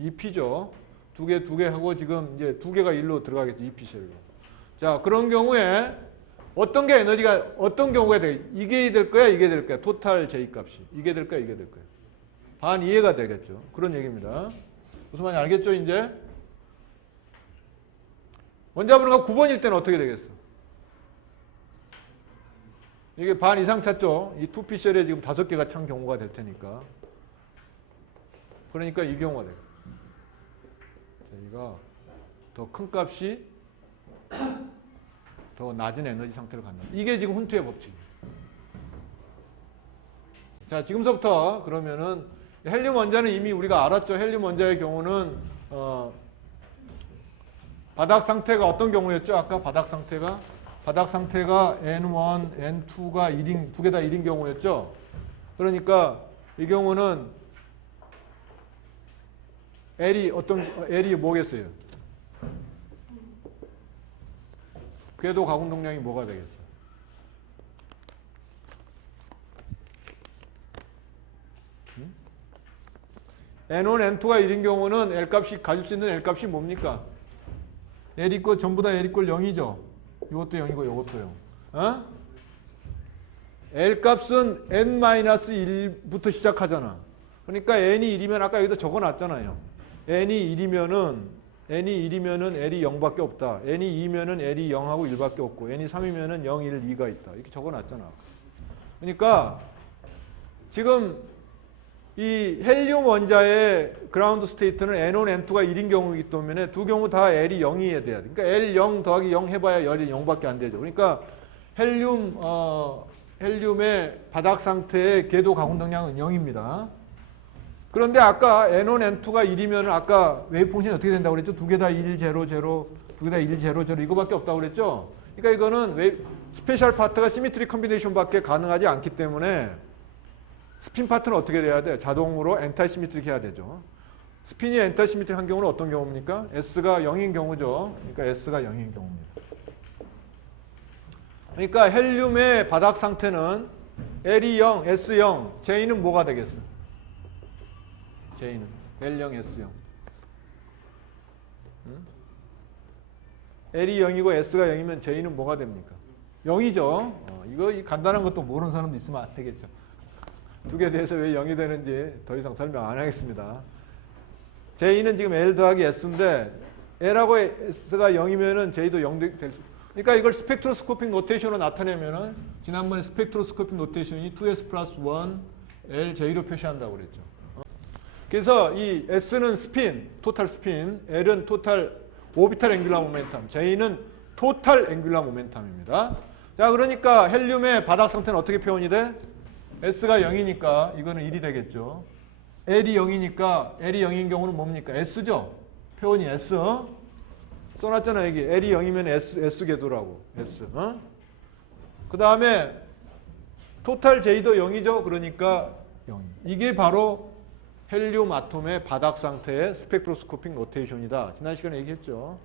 2P죠. 두 개 하고 지금 이제 2개가 1로 들어가겠죠. 2P셀로. 자, 그런 경우에 어떤 경우가 돼? 이게 될 거야, 이게 될 거야. 토탈 J 값이. 이게 될 거야, 이게 될 거야. 반 이해가 되겠죠. 그런 얘기입니다. 무슨 말인지 알겠죠, 이제? 원자번호가 9번일 때는 어떻게 되겠어? 이게 반 이상 찼죠? 이 2P셀에 지금 5개가 찬 경우가 될 테니까. 그러니까 이 경우가 돼요. 저희가 더 큰 값이 더 낮은 에너지 상태로 간다. 이게 지금 훈트의 법칙이에요. 자, 지금서부터 그러면은 헬륨 원자는 이미 우리가 알았죠. 헬륨 원자의 경우는 바닥 상태가 어떤 경우였죠? 아까 바닥 상태가 N1, N2가 1인, 두 개 다 1인 경우였죠? 그러니까 이 경우는 L이 뭐겠어요? 궤도 가공 동량이 뭐가 되겠어? N1, N2가 1인 경우는 L값이 가질 수 있는 L값이 뭡니까? L 전부 다 L = 0이죠? 이것도 0이고 이것도 0. L값은 N-1부터 시작하잖아. 그러니까 N이 1이면 아까 여기다 적어놨잖아요. N이 1이면은 L이 0밖에 없다. N이 2면은 L이 0하고 1밖에 없고 N이 3이면은 0, 1, 2가 있다. 이렇게 적어놨잖아. 그러니까 지금 이 헬륨 원자의 그라운드 스테이트는 N1, N2가 1인 경우이기 때문에 두 경우 다 L이 0이 돼야 돼. 그러니까 L0 더하기 0 해봐야 열이 0밖에 안 되죠. 그러니까 헬륨의 바닥 상태의 궤도 가공 동량은 0입니다. 그런데 아까 N1, N2가 1이면 아까 웨이브 펑션이 어떻게 된다고 그랬죠? 두 개 다 1, 0, 0, 두 개 다 1, 0, 0 이거밖에 없다고 그랬죠? 그러니까 이거는 스페셜 파트가 시미트리 컴비네이션밖에 가능하지 않기 때문에 스핀 파트는 어떻게 돼야 돼? 자동으로 엔타이 시미트릭 해야 되죠. 스핀이 엔타이 시미트릭 한 경우는 어떤 경우입니까? S가 0인 경우죠. 그러니까 S가 0인 경우입니다. 그러니까 헬륨의 바닥 상태는 L이 0, S 0, J는 뭐가 되겠어? J는 L0, S0. L이 0이고 S가 0이면 J는 뭐가 됩니까? 0이죠. 이거 간단한 것도 모르는 사람도 있으면 안 되겠죠. 두 개 대해서 왜 0이 되는지 더 이상 설명 안 하겠습니다. J는 지금 L 더하기 S인데 L하고 S가 0이면은 J도 0 될 수. 그러니까 이걸 스펙트로스코픽 노테이션으로 나타내면은 지난번에 스펙트로스코픽 노테이션이 2S 플러스 1 LJ로 표시한다고 그랬죠. 그래서 이 S는 스핀, 토탈 스핀, L은 토탈 오비탈 앵귤러 모멘텀, J는 토탈 앵귤러 모멘텀입니다. 자, 그러니까 헬륨의 바닥 상태는 어떻게 표현이 돼? S가 0이니까 이거는 1이 되겠죠. L이 0이니까 L이 0인 경우는 뭡니까? S죠. 표현이 S. 써놨잖아 여기. L이 0이면 S 궤도라고. S. 그 다음에 토탈 J도 0이죠. 그러니까 0. 이게 바로 헬륨 아톰의 바닥 상태의 스펙트로스코픽 노테이션이다. 지난 시간에 얘기했죠.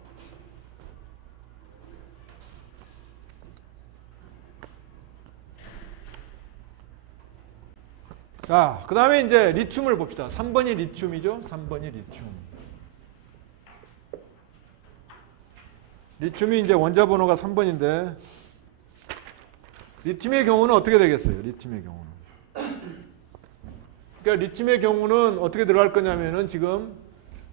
자, 그 다음에 이제 리튬을 봅시다. 3번이 리튬이죠. 3번이 리튬. 리튬이 이제 원자 번호가 3번인데 리튬의 경우는 어떻게 되겠어요? 리튬의 경우는. 그러니까 리튬의 경우는 어떻게 들어갈 거냐면은 지금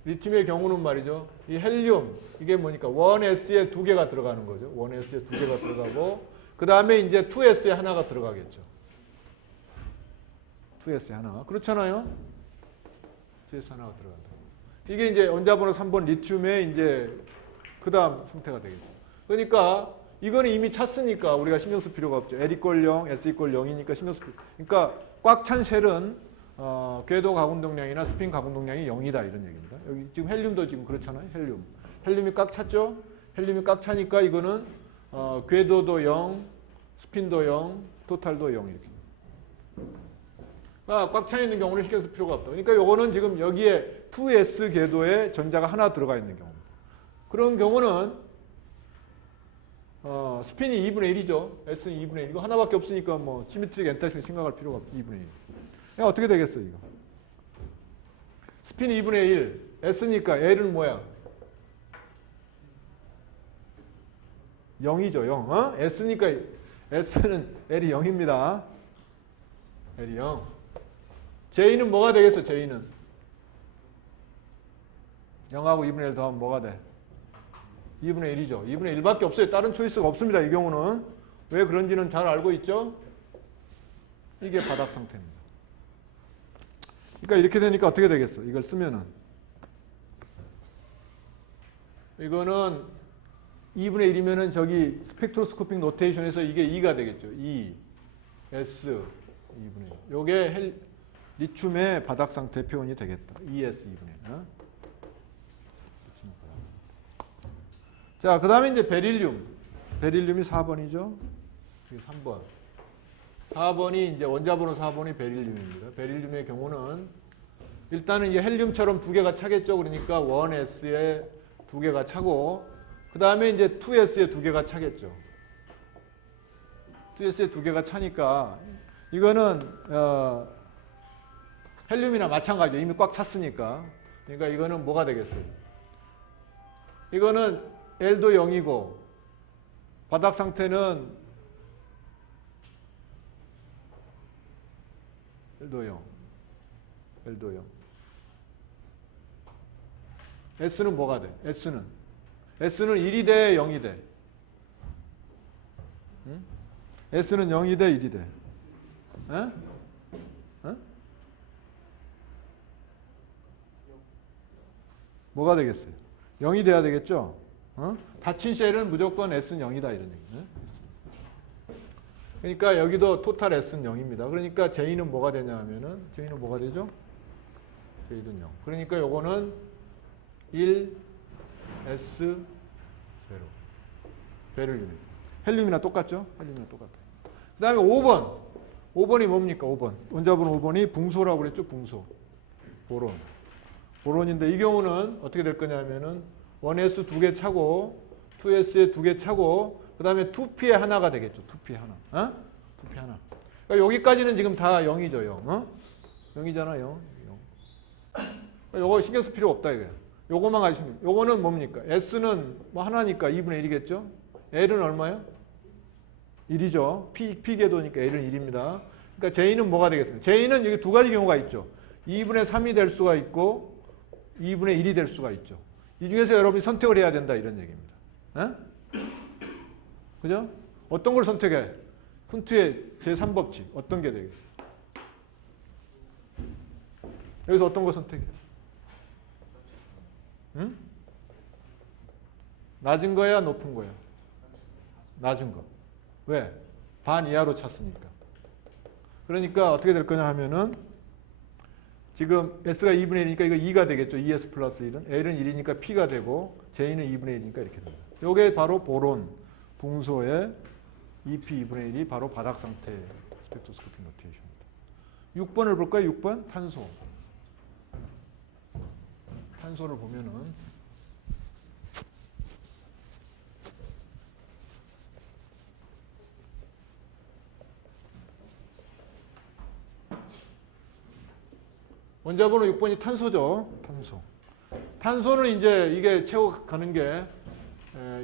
리튬의 경우는 말이죠. 이 헬륨 이게 뭐니까 1S에 두 개가 들어가는 거죠. 1S에 두 개가 들어가고 그 다음에 이제 2S에 하나가 들어가겠죠. 2S 하나. 그렇잖아요. 2S 하나가 들어간다. 이게 이제 원자번호 3번 리튬의 이제 그 다음 상태가 되겠죠. 그러니까 이거는 이미 찼으니까 우리가 신경 쓸 필요가 없죠. L 이퀄 0, S 이퀄 0이니까 신경 쓸 필요. 그러니까 꽉 찬 쉘은 궤도 가공동량이나 스핀 가공동량이 0이다 이런 얘기입니다. 여기 지금 헬륨도 지금 그렇잖아요. 헬륨이 꽉 찼죠. 헬륨이 꽉 차니까 이거는 궤도도 0, 스핀도 0, 토탈도 0 이렇게. 꽉 차 있는 경우는 신경 쓸 필요가 없다. 그러니까 요거는 지금 여기에 2s 궤도에 전자가 하나 들어가 있는 경우입니다. 그런 경우는 스핀이 2분의 1이죠. S는 2분의 1. 이거 하나밖에 없으니까 뭐 시메트릭 엔탈피 생각할 필요가 없죠. 2분의 1. 그냥 어떻게 되겠어 이거? 스핀이 2분의 1. S니까 L은 뭐야? 0이죠. 0. S니까 S는 L이 0입니다. L이 0. J는 뭐가 되겠어? J는 0하고 2분의 1 더하면 뭐가 돼? 2분의 1이죠. 2분의 1밖에 없어요. 다른 초이스가 없습니다. 이 경우는. 왜 그런지는 잘 알고 있죠? 이게 바닥 상태입니다. 그러니까 이렇게 되니까 어떻게 되겠어? 이걸 쓰면은. 이거는 2분의 1이면은 저기 스펙트로스코픽 노테이션에서 이게 2가 되겠죠. 2, S, 2분의 1. 요게 리튬의 바닥 상태 표현이 되겠다. 2S 2분의 1. 자, 그 다음에 이제 베릴륨. 베릴륨이 4번이죠. 이게 3번. 4번이 이제 원자번호 4번이 베릴륨입니다. 베릴륨의 경우는 일단은 이게 헬륨처럼 두 개가 차겠죠. 그러니까 1S에 두 개가 차고 그 다음에 이제 2S에 두 개가 차겠죠. 2S에 두 개가 차니까 이거는 헬륨이나 마찬가지예요. 이미 꽉 찼으니까. 그러니까 이거는 뭐가 되겠어요? 이거는 L도 0이고 바닥 상태는 L도 0. L도 0. S는 뭐가 돼? S는 1이 돼, 0이 돼? 응? S는 0이 돼, 1이 돼? 에? 에? 뭐가 되겠어요? 0이 돼야 되겠죠? 닫힌 쉘은 무조건 S는 0이다 이런 얘기네. 그러니까 여기도 토탈 S는 0입니다. 그러니까 J는 뭐가 되냐 하면은 J는 뭐가 되죠? J는 0. 그러니까 요거는 1 S 0. 베릴륨. 헬륨이나 똑같죠? 헬륨이나 똑같아요. 그 다음에 5번. 5번이 뭡니까? 5번. 원자번호 5번이 붕소라고 그랬죠? 붕소. 보론. 보론인데 이 경우는 어떻게 될 거냐면은 1S 두 개 차고 2S에 두 개 차고 그 다음에 2P에 하나가 되겠죠. 2P 하나. 2P 하나. 그러니까 여기까지는 지금 다 0이죠. 0. 0이잖아. 0. 요거 신경 쓸 필요 없다 이거야. 요거만 가지시면 돼요. 요거는 뭡니까? S는 뭐 하나니까 2분의 1이겠죠. L은 얼마요? 1이죠. P 궤도니까 L은 1입니다. 그러니까 J는 뭐가 되겠습니까? J는 여기 두 가지 경우가 있죠. 2분의 3이 될 수가 있고 2분의 1이 될 수가 있죠. 이 중에서 여러분이 선택을 해야 된다 이런 얘기입니다. 에? 그죠? 어떤 걸 선택해? 훈트의 제3법칙 어떤 게 되겠어? 여기서 어떤 거 선택해? 응? 낮은 거야 높은 거야? 낮은 거. 왜? 반 이하로 찼으니까. 그러니까 어떻게 될 거냐 하면은 지금 S가 2분의 1이니까 이거 2가 되겠죠. 2S 플러스 1은. L은 1이니까 P가 되고 J는 2분의 1이니까 이렇게 됩니다. 이게 바로 보론, 붕소의 2P 2분의 1이 바로 바닥 상태 스펙트로스코픽 노테이션입니다. 6번을 볼까요? 6번 탄소. 탄소를 보면은 원자번호 6번이 탄소죠. 탄소. 탄소는 이제 이게 채워가는 게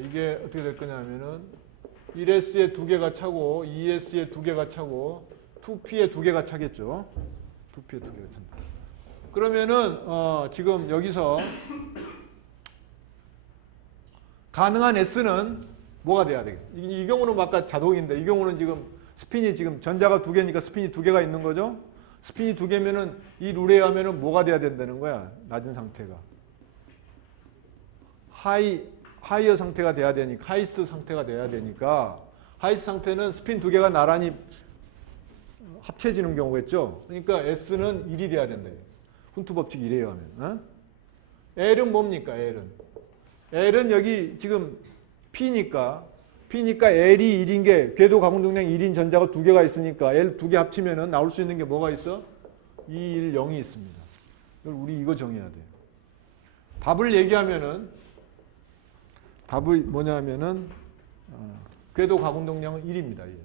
이게 어떻게 될 거냐면은 1S에 두 개가 차고 2S에 두 개가 차고 2P에 두 개가 차겠죠. 2P에 두 개가 찬다. 그러면은 지금 여기서 가능한 S는 뭐가 돼야 되겠어요? 이 경우는 아까 자동인데 이 경우는 지금 스핀이 지금 전자가 두 개니까 스핀이 두 개가 있는 거죠. 스핀이 두 개면은 이 룰에 의하면은 뭐가 돼야 된다는 거야? 낮은 상태가. 하이어 상태가 돼야 되니까, 하이스트 상태가 돼야 되니까, 하이스트 상태는 스핀 두 개가 나란히 합쳐지는 경우겠죠. 그러니까 S는 1이 돼야 된다. 훈트 법칙 이래요 하면. 어? L은 뭡니까? L은 여기 지금 P니까 L이 1인 게 궤도 가공동량 1인 전자가 두 개가 있으니까 L 두 개 합치면은 나올 수 있는 게 뭐가 있어? 2, 1, 0이 있습니다. 우리 이거 정해야 돼요. 답을 얘기하면은 답이 뭐냐면은 궤도 가공동량은 1입니다. 1.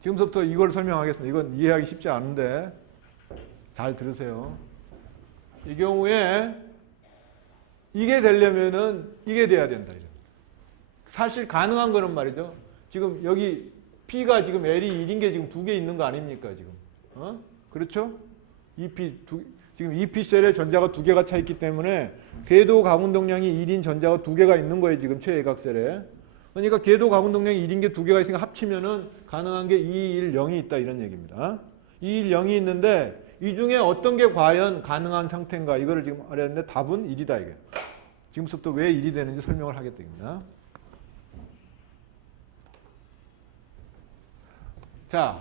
지금부터 이걸 설명하겠습니다. 이건 이해하기 쉽지 않은데 잘 들으세요. 이 경우에 이게 되려면은 이게 돼야 된다. 사실 가능한 거는 말이죠. 지금 여기 P가 지금 L이 1인 게 지금 두 개 있는 거 아닙니까? 지금. 그렇죠? 지금 EP 셀에 전자가 두 개가 차 있기 때문에 궤도 가공동량이 1인 전자가 두 개가 있는 거예요. 지금 최외곽 셀에. 그러니까 궤도 가공동량이 1인 게 두 개가 있으니까 합치면은 가능한 게 2, 1, 0이 있다 이런 얘기입니다. 2, 1, 0이 있는데 이 중에 어떤 게 과연 가능한 상태인가 이거를 지금 알아야 하는데 답은 1이다 이게. 지금부터 왜 1이 되는지 설명을 하겠습니다. 자,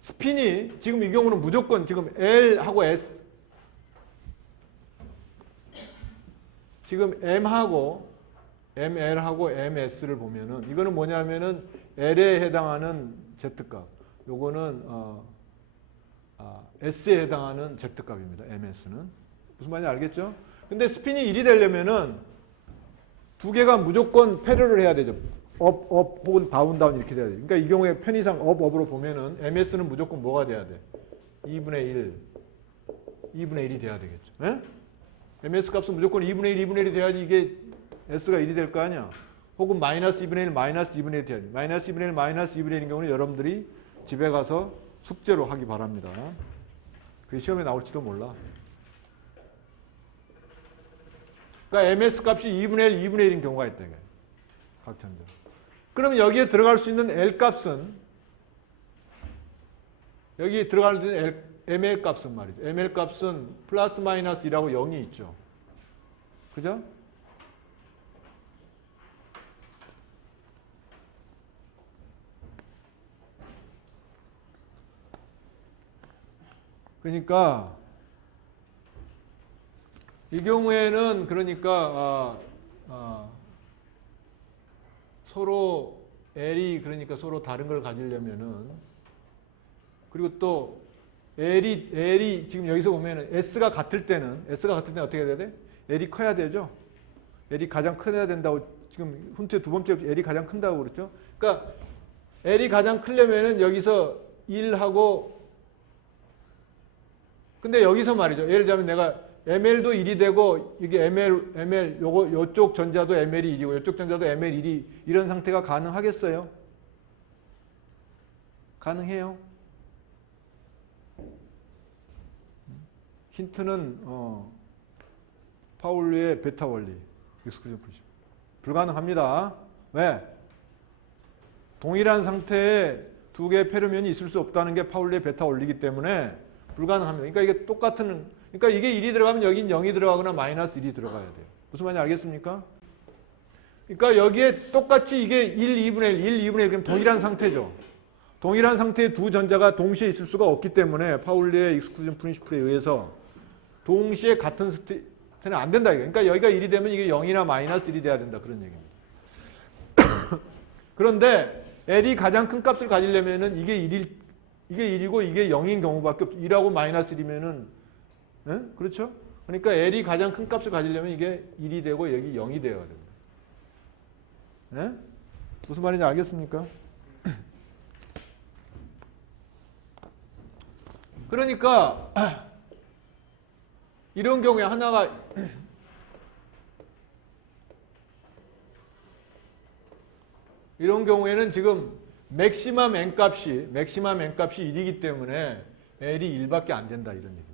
스핀이 지금 이 경우는 무조건 지금 L하고 S, 지금 M하고 ML하고 MS를 보면은 이거는 뭐냐면은 L에 해당하는 Z값, 요거는 S에 해당하는 Z값입니다. MS는. 무슨 말인지 알겠죠? 근데 스핀이 1이 되려면은 두 개가 무조건 패러를 해야 되죠. 업 혹은 다운 이렇게 돼야 돼요. 그러니까 이 경우에 편의상 업으로 보면은 MS는 무조건 뭐가 돼야 돼? 2분의 1이 돼야 되겠죠. 네? MS 값은 무조건 2분의 1이 돼야지 이게 S가 1이 될 거 아니야. 혹은 마이너스 2분의 1, 마이너스 2분의 1이 돼야지. 마이너스 2분의 1, 마이너스 2분의 1인 경우는 여러분들이 집에 가서 숙제로 하기 바랍니다. 그게 시험에 나올지도 몰라. 그러니까 MS 값이 2분의 1, 2분의 1인 경우가 있다. 이게. 각 전자. 그러면 여기에 들어갈 수 있는 L 값은 여기 들어갈 수 있는 ML 값은 말이죠. ML 값은 플러스 마이너스 1하고 0이 있죠. 그죠? 그러니까 이 경우에는 그러니까 서로 L이 그러니까 서로 다른 걸 가지려면은 그리고 또 L이 지금 여기서 보면은 S가 같을 때는 어떻게 해야 돼? L이 커야 되죠. L이 가장 커야 된다고 지금 훈트의 두 번째 L이 가장 큰다고 그랬죠. 그러니까 L이 가장 크려면은 여기서 1하고 근데 여기서 말이죠. 예를 들자면 내가 ML도 1이 되고 이게 ML 요쪽 전자도 ML이 1이고 요쪽 전자도 ML 1이 이런 상태가 가능하겠어요? 가능해요? 힌트는 파울리의 베타 원리. 익스클루전 프린시플. 불가능합니다. 왜? 동일한 상태에 두 개의 페르면이 있을 수 없다는 게 파울리의 베타 원리이기 때문에 불가능합니다. 그러니까 이게 똑같은 그러니까 이게 1이 들어가면 여긴 0이 들어가거나 마이너스 1이 들어가야 돼요. 무슨 말인지 알겠습니까? 그러니까 여기에 똑같이 이게 1, 2분의 1 그러면 동일한 상태죠. 동일한 상태의 두 전자가 동시에 있을 수가 없기 때문에 파울리의 익스클루전 프린시플에 의해서 동시에 같은 스테이트는 안 된다. 그러니까 여기가 1이 되면 이게 0이나 마이너스 1이 돼야 된다. 그런 얘기입니다. 그런데 L이 가장 큰 값을 가지려면은 이게 1이고 이게 0인 경우밖에 없죠. 1하고 마이너스 1이면은 네? 그렇죠? 그러니까 L이 가장 큰 값을 가지려면 이게 1이 되고 여기 0이 되어야 됩니다. 네? 무슨 말인지 알겠습니까? 그러니까 이런 경우에 하나가 이런 경우에는 지금 맥시멈 n값이 1이기 때문에 L이 1밖에 안 된다 이런 얘기입니다.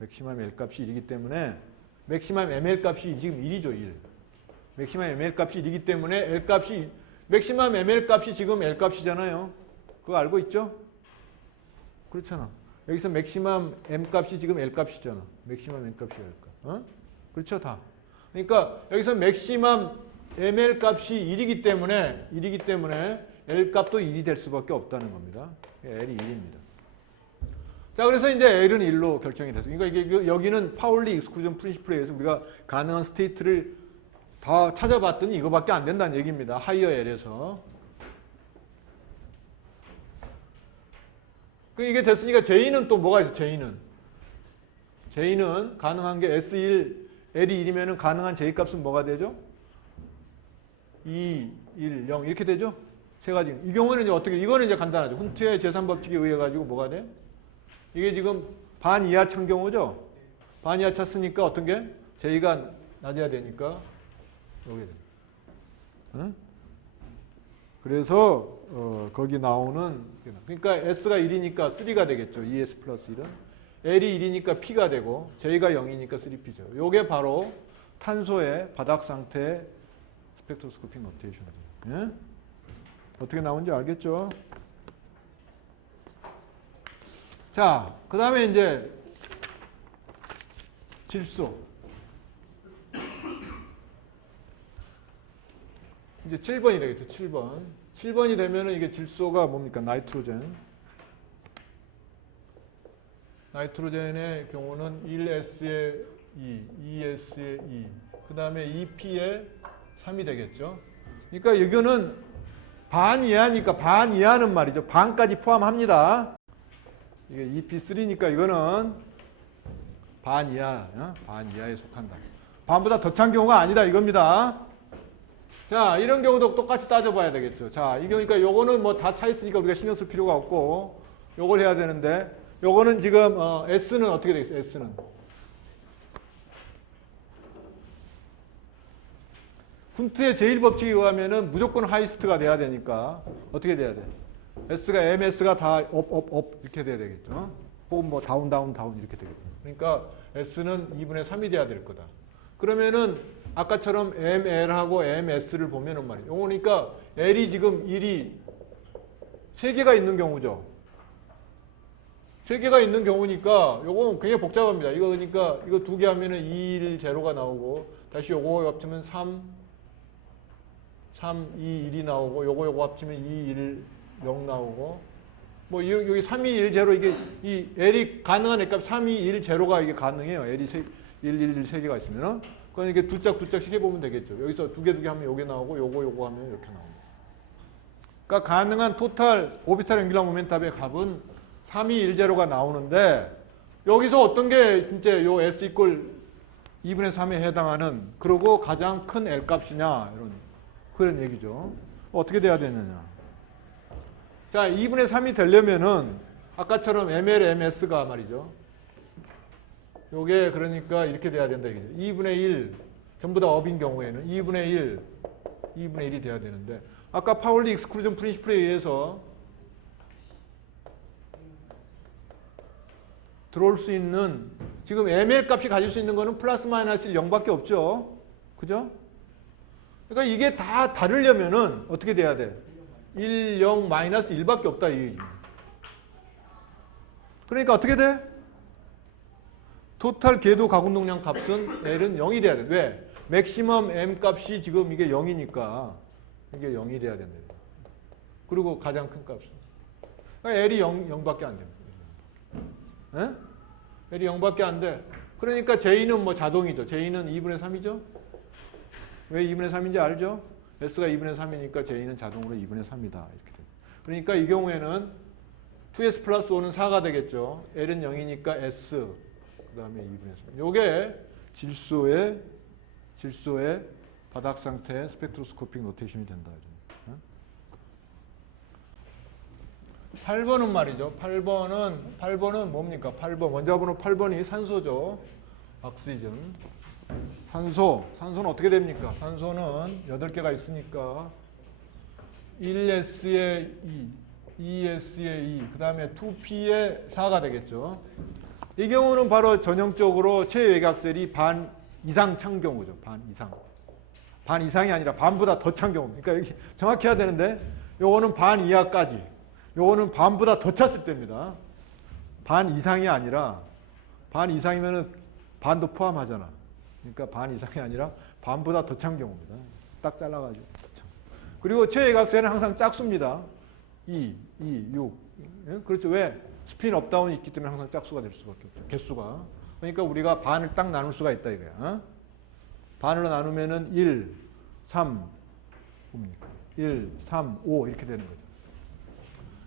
맥시멈 L값이 1이기 때문에 맥시멈 ML값이 지금 1이죠. 1. 맥시멈 ML값이 1이기 때문에 L값이 맥시멈 ML값이 지금 L값이잖아요. 그거 알고 있죠? 그렇잖아. 여기서 맥시멈 M 값이 지금 L 값이잖아. 맥시멈 M 값이 L 값. 어? 그렇죠, 다. 그러니까 여기서 맥시멈 ML 값이 1이기 때문에 L 값도 1이 될 수밖에 없다는 겁니다. L이 1입니다. 자, 그래서 이제 L은 1로 결정이 됐어요. 그러니까 이게 여기는 파울리 익스클루전 프린시플에 의해서 우리가 가능한 스테이트를 다 찾아봤더니 이거밖에 안 된다는 얘기입니다. 하이어 L에서. 이게 됐으니까 J는 또 뭐가 있어? J는 가능한 게 S1, L이 1이면 가능한 J 값은 뭐가 되죠? 2, 1, 0 이렇게 되죠? 세 가지. 이 경우는 이제 어떻게? 이거는 이제 간단하죠. 훈트의 재산법칙에 의해 가지고 뭐가 돼? 이게 지금 반 이하 찬 경우죠? 반 이하 찼으니까 어떤 게? J가 낮아야 되니까 여기 돼. 응? 그래서 거기 나오는 그러니까 S가 1이니까 3가 되겠죠. 2S 플러스 1은. L이 1이니까 P가 되고 J가 0이니까 3P죠. 요게 바로 탄소의 바닥 상태 스펙트로스코픽 노테이션이에요. 예? 어떻게 나온지 알겠죠? 자, 그 다음에 이제 질소. 이제 7번이 되겠죠. 7번. 7번이 되면은 이게 질소가 뭡니까? 나이트로젠. 나이트로젠의 경우는 1S에 2, 2S에 2, 그 다음에 2P에 3이 되겠죠. 그러니까 이거는 반 이하니까 반 이하는 말이죠. 반까지 포함합니다. 이게 2P3니까 이거는 반 이하에 속한다. 반보다 더 찬 경우가 아니다 이겁니다. 자, 이런 경우도 똑같이 따져봐야 되겠죠. 자, 그러니까 요거는 뭐 다 차 있으니까 우리가 신경 쓸 필요가 없고 요걸 해야 되는데 요거는 지금 S는 어떻게 되겠어요? S는 훈트의 제1법칙에 의하면은 무조건 하이스트가 돼야 되니까 어떻게 돼야 돼? S가 MS가 다 업 이렇게 돼야 되겠죠. 혹은 뭐 다운 이렇게 되겠죠. 그러니까 S는 2분의 3이 돼야 될 거다. 그러면은 아까처럼 ML하고 MS를 보면은 말이죠. 그러니까 L이 지금 1이 3개가 있는 경우죠. 3개가 있는 경우니까 요건 굉장히 복잡합니다. 이거 그러니까 이거 2개 하면은 2, 1, 0가 나오고 다시 요거 합치면 3, 2, 1이 나오고 요거 합치면 2, 1, 0 나오고 뭐 여기 3, 2, 1, 0 이게 이 L이 가능한 L값 3, 2, 1, 0가 이게 가능해요. L이 1, 1, 3개가 있으면은 그럼 이게 두 짝씩 해보면 되겠죠. 여기서 두 개 하면 요게 나오고 요거 하면 이렇게 나오고. 그러니까 가능한 토탈 오비탈 앵귤러 모멘텀의 값은 3, 2, 1, 0가 나오는데 여기서 어떤 게 진짜 요 S 이퀄 2분의 3에 해당하는 그리고 가장 큰 L 값이냐 이런 그런 얘기죠. 어떻게 돼야 되느냐. 자, 2분의 3이 되려면은 아까처럼 ML, MS가 말이죠. 요게 그러니까 이렇게 돼야 된다 이거죠. 2분의 1 전부 다 업인 경우에는 2분의 1이 돼야 되는데 아까 파울리 익스클루전 프린시플에 의해서 들어올 수 있는 지금 ML 값이 가질 수 있는 거는 플러스 마이너스 0밖에 없죠. 그죠? 그러니까 이게 다 다르려면은 어떻게 돼야 돼? 1, 0, 마이너스 1밖에 없다 이 얘기죠. 그러니까 어떻게 돼? 토탈 궤도 가공동량 값은 L은 0이 돼야 돼. 왜? 맥시멈 M 값이 지금 이게 0이니까 이게 0이 돼야 된다. 그리고 가장 큰 값은. 그러니까 L이 0밖에 안 됩니다. 에? L이 0밖에 안 돼. 그러니까 J는 뭐 자동이죠. J는 2분의 3이죠. 왜 2분의 3인지 알죠? S가 2분의 3이니까 J는 자동으로 2분의 3이다. 이렇게 돼. 그러니까 이 경우에는 2S 플러스 5는 4가 되겠죠. L은 0이니까 S. 그 다음에 2분의 3. 요게 질소의 바닥 상태 스펙트로스코픽 노테이션이 된다. 8번은 말이죠. 8번은 뭡니까? 8번. 원자번호 8번이 산소죠. 옥시전. 산소는 어떻게 됩니까? 산소는 8개가 있으니까 1S에 2, 2S에 2, 그 다음에 2P에 4가 되겠죠. 이 경우는 바로 전형적으로 최외곽셀이 반 이상 찬 경우죠. 반 이상. 반 이상이 아니라 반보다 더 찬 경우. 그러니까 여기 정확히 해야 되는데 요거는 반 이하까지. 요거는 반보다 더 찼을 때입니다. 반 이상이 아니라 반 이상이면은 반도 포함하잖아. 그러니까 반 이상이 아니라 반보다 더 찬 경우입니다. 딱 잘라가지고 더 찬. 그리고 최외곽선은 항상 짝수입니다. 2, 6. 예? 그렇죠. 왜? 스핀 업다운이 있기 때문에 항상 짝수가 될 수밖에 없죠. 개수가. 그러니까 우리가 반을 딱 나눌 수가 있다 이거야. 어? 반으로 나누면은 1, 3, 뭡니까? 1, 3, 5 이렇게 되는 거죠.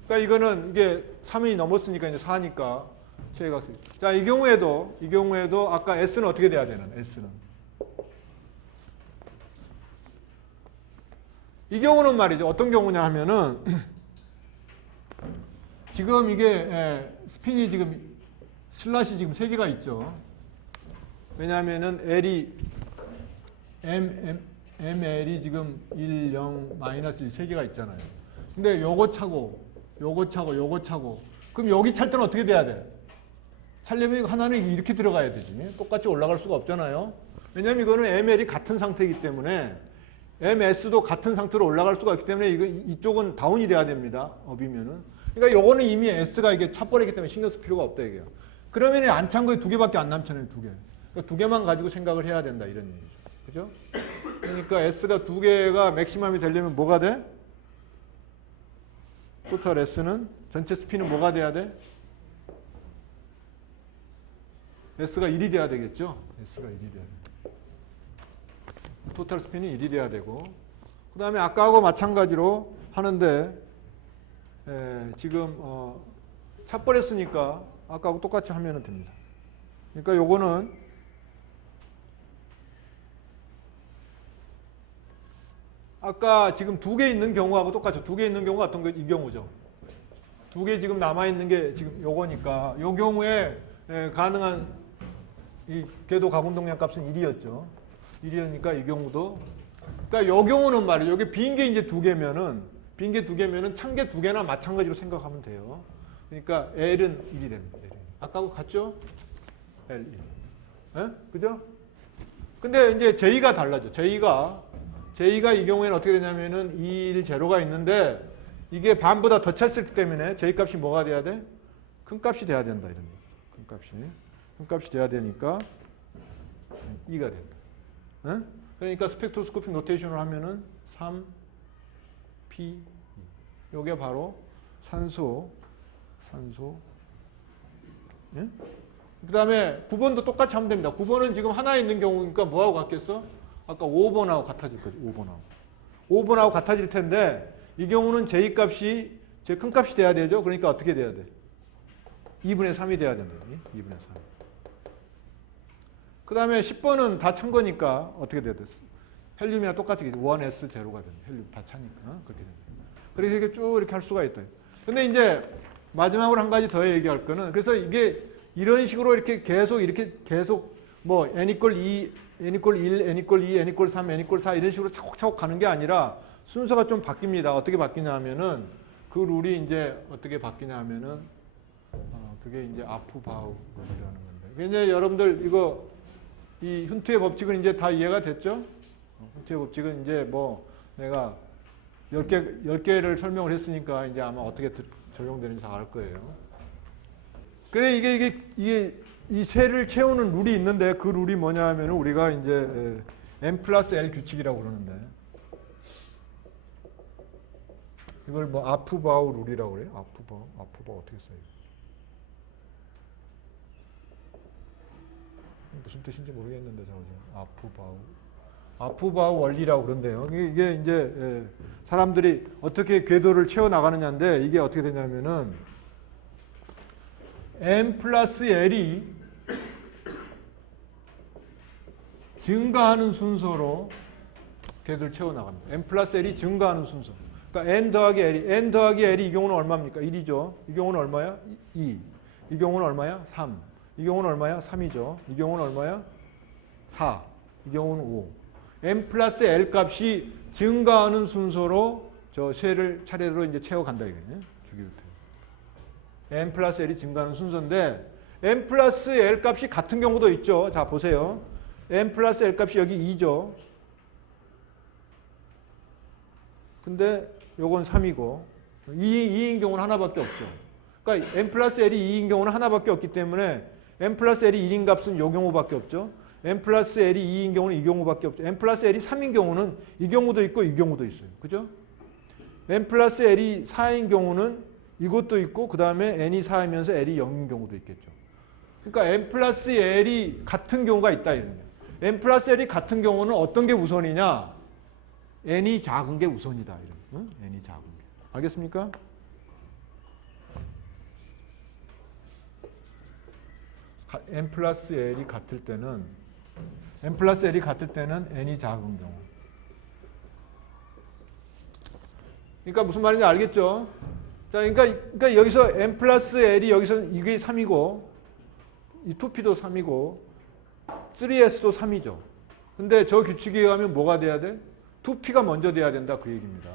그러니까 이거는 이게 3이 넘었으니까 이제 4니까 최외곽선. 자, 이 경우에도 아까 S는 어떻게 돼야 되는? S는. 이 경우는 말이죠. 어떤 경우냐 하면은 지금 이게 스핀이 지금 슬롯이 지금 3개가 있죠. 왜냐하면은 L이 ML이 지금 1, 0, 마이너스 1 3개가 있잖아요. 근데 요거 차고 그럼 여기 찰 때는 어떻게 돼야 돼? 찰려면 하나는 이렇게 들어가야 되지. 똑같이 올라갈 수가 없잖아요. 왜냐면 이거는 ML이 같은 상태이기 때문에 MS도 같은 상태로 올라갈 수가 있기 때문에 이쪽은 다운이 돼야 됩니다. 업이면은. 그러니까 요거는 이미 S가 이게 차버리기 때문에 신경 쓸 필요가 없다 이게요. 그러면 안 찬 거에 2개밖에 안 남잖아요. 2개. 그러니까 2개만 가지고 생각을 해야 된다 이런 얘기죠. 그죠? 그러니까 S가 2개가 맥시멈이 되려면 뭐가 돼? 토탈 S는 전체 스핀은 뭐가 돼야 돼? S가 1이 돼야 되겠죠? S가 1이 돼야 돼. 토탈 스핀이 1이 돼야 되고 그 다음에 아까하고 마찬가지로 하는데 지금 차버렸으니까 아까하고 똑같이 하면 됩니다. 그러니까 요거는 아까 지금 2개 있는 경우하고 똑같죠. 2개 있는 경우가 어떤 거? 이 경우죠. 2개 지금 남아있는 게 지금 요거니까 요 경우에 가능한 이 궤도 가공동량 값은 1이었죠. 1이니까 이 경우도 그러니까 요 경우는 말이에요. 여기 빈 게 이제 2개면은 찬 게 2개나 마찬가지로 생각하면 돼요. 그러니까 L은 1이 됩니다. 아까하고 같죠? L 1. 예? 그죠? 근데 이제 J가 달라져. J가 이 경우에는 어떻게 되냐면은 1, 제로가 있는데 이게 반보다 더 찼을 때문에 J 값이 뭐가 돼야 돼? 큰 값이 돼야 된다 이런 얘기죠. 큰 값이 돼야 되니까 2가 된다. 네? 그러니까 스펙트로스코픽 노테이션을 하면은 3, P, 요게 바로 산소. 예? 그 다음에 9번도 똑같이 하면 됩니다. 9번은 지금 하나 있는 경우니까 뭐하고 같겠어? 아까 5번하고 같아질 거죠. 5번하고 같아질 텐데 이 경우는 J 값이 제일 큰 값이 돼야 되죠. 그러니까 어떻게 돼야 돼? 2분의 3이 돼야 된다. 2분의 3. 그 다음에 10번은 다 찬 거니까 어떻게 돼야 돼? 헬륨이랑 똑같이 1s 제로가 된다. 헬륨 다 차니까 그렇게 된다. 그래서 이렇게 쭉 이렇게 할 수가 있다. 근데 이제 마지막으로 한 가지 더 얘기할 거는 그래서 이게 이런 식으로 이렇게 계속 뭐 n equal 2, n equal 1, n equal 2, n equal 3, n equal 4 이런 식으로 차곡차곡 가는 게 아니라 순서가 좀 바뀝니다. 어떻게 바뀌냐 하면은 그 룰이 이제 어떻게 바뀌냐 하면은 그게 이제 아프바우 룰이라는 건데. 이제 여러분들 이거 이 훈트의 법칙은 이제 다 이해가 됐죠? 훈트의 법칙은 이제 뭐 내가 10개를 설명을 했으니까 이제 아마 어떻게 적용되는지 다 알 거예요. 그래 이게 이 세를 채우는 룰이 있는데 그 룰이 뭐냐 하면은 우리가 이제 n 플러스 L 규칙이라고 그러는데 이걸 뭐 아프바우 룰이라고 그래요? 아프바우 어떻게 써요? 무슨 뜻인지 모르겠는데 아프바우 원리라고 그런데요. 이게 이제 사람들이 어떻게 궤도를 채워 나가느냐인데 이게 어떻게 되냐면은 n 플러스 L이 증가하는 순서로 궤도를 채워 나갑니다. n 플러스 L이 증가하는 순서. 그러니까 n 더하기 L이 이 경우는 얼마입니까? 1이죠. 이 경우는 얼마야? 2. 이 경우는 얼마야? 3. 이 경우는 얼마야? 3이죠. 이 경우는 얼마야? 4. 이 경우는 5. n 플러스 L 값이 증가하는 순서로 저 쇠를 차례로 이제 채워간다 이거예요. 주기율. n 플러스 L이 증가하는 순서인데 n 플러스 L 값이 같은 경우도 있죠. 자 보세요. n 플러스 L 값이 여기 2죠. 근데 요건 3이고 2인 경우는 하나밖에 없죠. 그러니까 n 플러스 L이 2인 경우는 하나밖에 없기 때문에 n 플러스 L이 1인 값은 이 경우밖에 없죠. n 플러스 L이 2인 경우는 이 경우밖에 없죠. n 플러스 L이 3인 경우는 이 경우도 있고 이 경우도 있어요. 그죠? n 플러스 L이 4인 경우는 이것도 있고 그 다음에 n이 4이면서 L이 0인 경우도 있겠죠. 그러니까 n 플러스 L이 같은 경우가 있다 이런 거예요. n 플러스 L이 같은 경우는 어떤 게 우선이냐? n이 작은 게 우선이다. 이런. 응? n이 작은 게. 알겠습니까? n 플러스 L이 같을 때는 n이 작은 경우. 그러니까 무슨 말인지 알겠죠? 자, 그러니까 여기서 n 플러스 L이 여기서 이게 3이고 이 2p도 3이고 3s도 3이죠. 근데 저 규칙에 의하면 뭐가 돼야 돼? 2p가 먼저 돼야 된다 그 얘기입니다.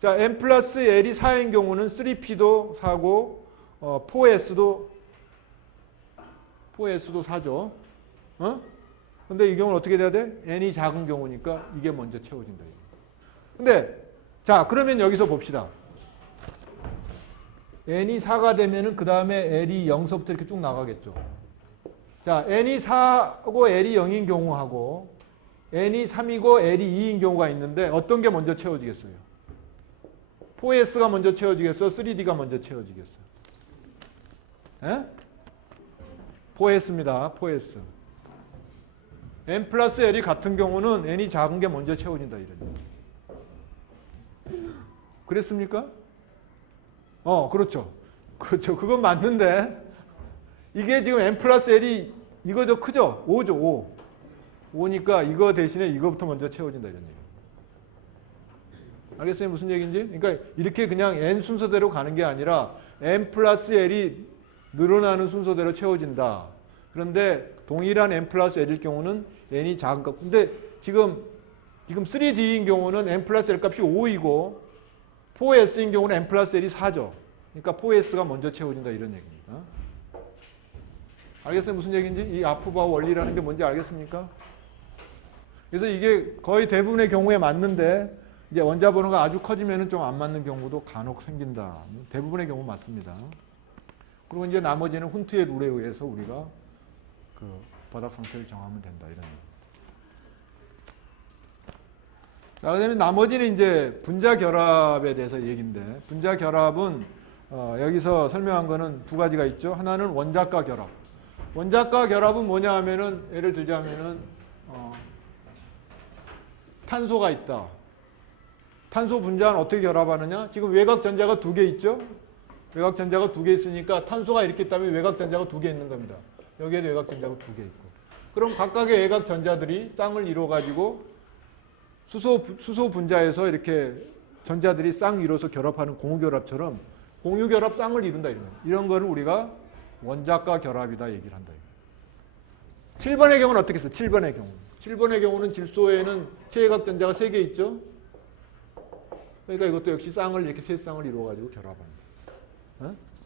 자, n 플러스 L이 4인 경우는 3p도 4고 4s도 4죠. 어? 근데 이 경우는 어떻게 돼야 돼? n이 작은 경우니까 이게 먼저 채워진다. 근데 자, 그러면 여기서 봅시다. n이 4가 되면은 그 다음에 l이 0서부터 이렇게 쭉 나가겠죠. 자, n이 4고 l이 0인 경우하고 n이 3이고 l이 2인 경우가 있는데 어떤 게 먼저 채워지겠어요? 4s가 먼저 채워지겠어? 3d가 먼저 채워지겠어? 에? 4s입니다. 4s. n 플러스 l이 같은 경우는 n이 작은 게 먼저 채워진다. 이런. 그랬습니까? 그렇죠. 그렇죠. 그건 맞는데 이게 지금 n 플러스 l이 이거죠. 크죠? 5죠. 5. 5니까 이거 대신에 이거부터 먼저 채워진다. 이런 얘기. 알겠어요? 무슨 얘기인지? 그러니까 이렇게 그냥 n 순서대로 가는 게 아니라 n 플러스 l이 늘어나는 순서대로 채워진다. 그런데 동일한 n 플러스 l일 경우는 n이 작은 값. 근데 지금 3D인 경우는 n 플러스 l 값이 5이고 4S인 경우는 n 플러스 l이 4죠. 그러니까 4S가 먼저 채워진다 이런 얘기입니다. 알겠어요? 무슨 얘기인지? 이 아프바우 원리라는 게 뭔지 알겠습니까? 그래서 이게 거의 대부분의 경우에 맞는데 이제 원자 번호가 아주 커지면은 좀 안 맞는 경우도 간혹 생긴다. 대부분의 경우 맞습니다. 그리고 이제 나머지는 훈트의 룰에 의해서 우리가 그 바닥 상태를 정하면 된다 이런 얘기. 자, 그다음에 나머지는 이제 분자 결합에 대해서 얘기인데 분자 결합은 여기서 설명한 거는 두 가지가 있죠. 하나는 원자과 결합. 원자과 결합은 뭐냐 하면은 예를 들자면은 탄소가 있다. 탄소 분자는 어떻게 결합하느냐? 지금 외곽 전자가 2개 있죠? 외곽 전자가 2개 있으니까 탄소가 이렇게 있다면 외곽 전자가 2개 있는 겁니다. 여기에도 외곽 전자가 2개 있고. 그럼 각각의 외곽 전자들이 쌍을 이루어 가지고 수소 분자에서 이렇게 전자들이 쌍 이루어서 결합하는 공유결합처럼 공유결합 쌍을 이룬다 이런 거를 우리가 원자과 결합이다 얘기를 한다. 7번의 경우는 어떻게 했어? 7번의 경우. 7번의 경우는 질소에는 체외곽 전자가 3개 있죠? 그러니까 이것도 역시 쌍을 이렇게 세 쌍을 이루어 가지고 결합한다.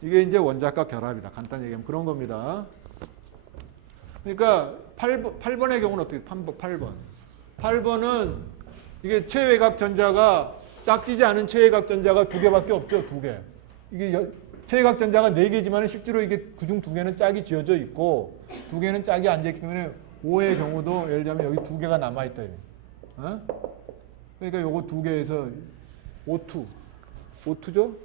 이게 이제 원자과 결합이다. 간단히 얘기하면 그런 겁니다. 그러니까 8번의 경우는 어떻게? 8번. 8번은 이게 체외곽 전자가 짝지지 않은 체외곽 전자가 2개밖에 없죠. 2개. 이게 체외곽 전자가 4개지만 실제로 이게 그중 2개는 짝이 지어져 있고 2개는 짝이 앉아있기 때문에 5의 경우도 예를 들자면 여기 2개가 남아있다. 그러니까 요거 2개에서 O2죠?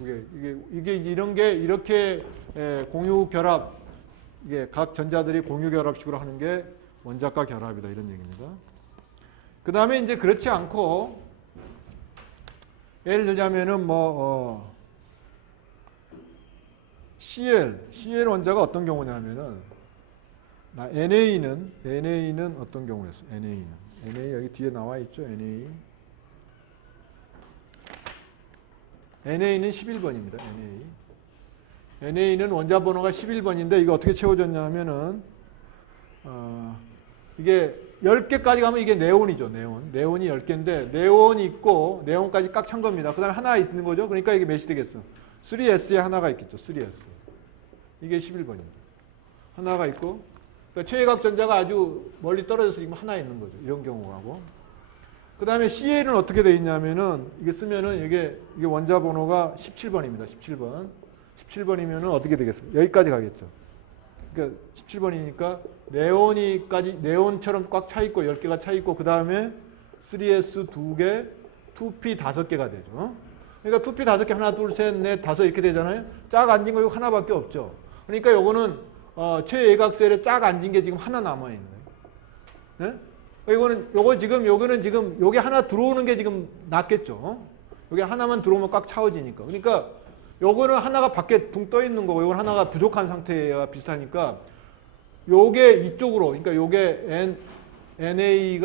2개. 이게 이런 게 이렇게 공유 결합, 이게 각 전자들이 공유 결합식으로 하는 게 원자과 결합이다 이런 얘기입니다. 그 다음에 이제 그렇지 않고 예를 들자면은 CL 원자가 어떤 경우냐면은 NA는 어떤 경우였어? NA 여기 뒤에 나와 있죠? NA는 11번입니다. NA는 원자 번호가 11번인데 이거 어떻게 채워졌냐 하면은 이게 10개까지 가면 이게 네온이죠. 네온이 10개인데 네온이 있고 네온까지 꽉 찬 겁니다. 그 다음에 하나 있는 거죠. 그러니까 이게 몇이 되겠어? 3S에 하나가 있겠죠. 3S. 이게 11번입니다. 하나가 있고 그러니까 최외곽 전자가 아주 멀리 떨어져서 지금 하나 있는 거죠. 이런 경우하고 그 다음에 CL은 어떻게 돼 있냐면은 이게 쓰면은 이게 원자 번호가 17번입니다. 17번. 17번이면은 어떻게 되겠어요? 여기까지 가겠죠. 그러니까 17번이니까 네온처럼 꽉 차 있고 10개가 차 있고 그 다음에 3s 2개, 2p 5개가 되죠. 그러니까 2p 5개 하나, 둘, 셋, 넷, 다섯 이렇게 되잖아요. 짝 앉은 거 이거 하나밖에 없죠. 그러니까 요거는 최외곽셀에 짝 앉은 게 지금 하나 남아 있는 거예요. 네? 요거는 지금 요게 하나 들어오는 게 지금 낫겠죠. 요게 하나만 들어오면 꽉 차워지니까. 그러니까 요거는 하나가 밖에 둥 떠 있는 거고 요건 하나가 부족한 상태와 비슷하니까 요게 이쪽으로 그러니까 요게 NA는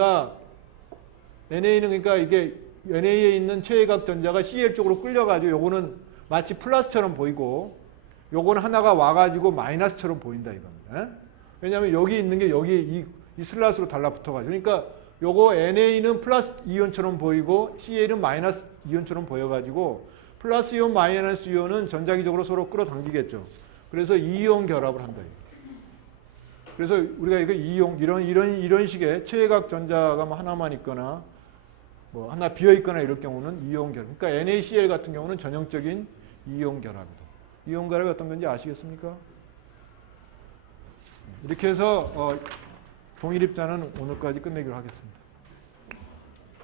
그러니까 이게 NA에 있는 최외곽 전자가 CL 쪽으로 끌려가지고 요거는 마치 플러스처럼 보이고 요거는 하나가 와가지고 마이너스처럼 보인다 이겁니다. 왜냐하면 여기 있는 게 여기 이 슬라스로 달라붙어가지고 그러니까 요거 NA는 플러스 이온처럼 보이고 CL은 마이너스 이온처럼 보여가지고 플러스 이온 마이너스 이온은 전자기적으로 서로 끌어당기겠죠. 그래서 이온 결합을 한다. 그래서 우리가 이거 이런 식의 최외곽 전자가 뭐 하나만 있거나 뭐 하나 비어 있거나 이럴 경우는 이온 결합. 그러니까 NaCl 같은 경우는 전형적인 이온 결합이다. 이온 결합이 어떤 건지 아시겠습니까? 이렇게 해서 동일입자는 오늘까지 끝내기로 하겠습니다.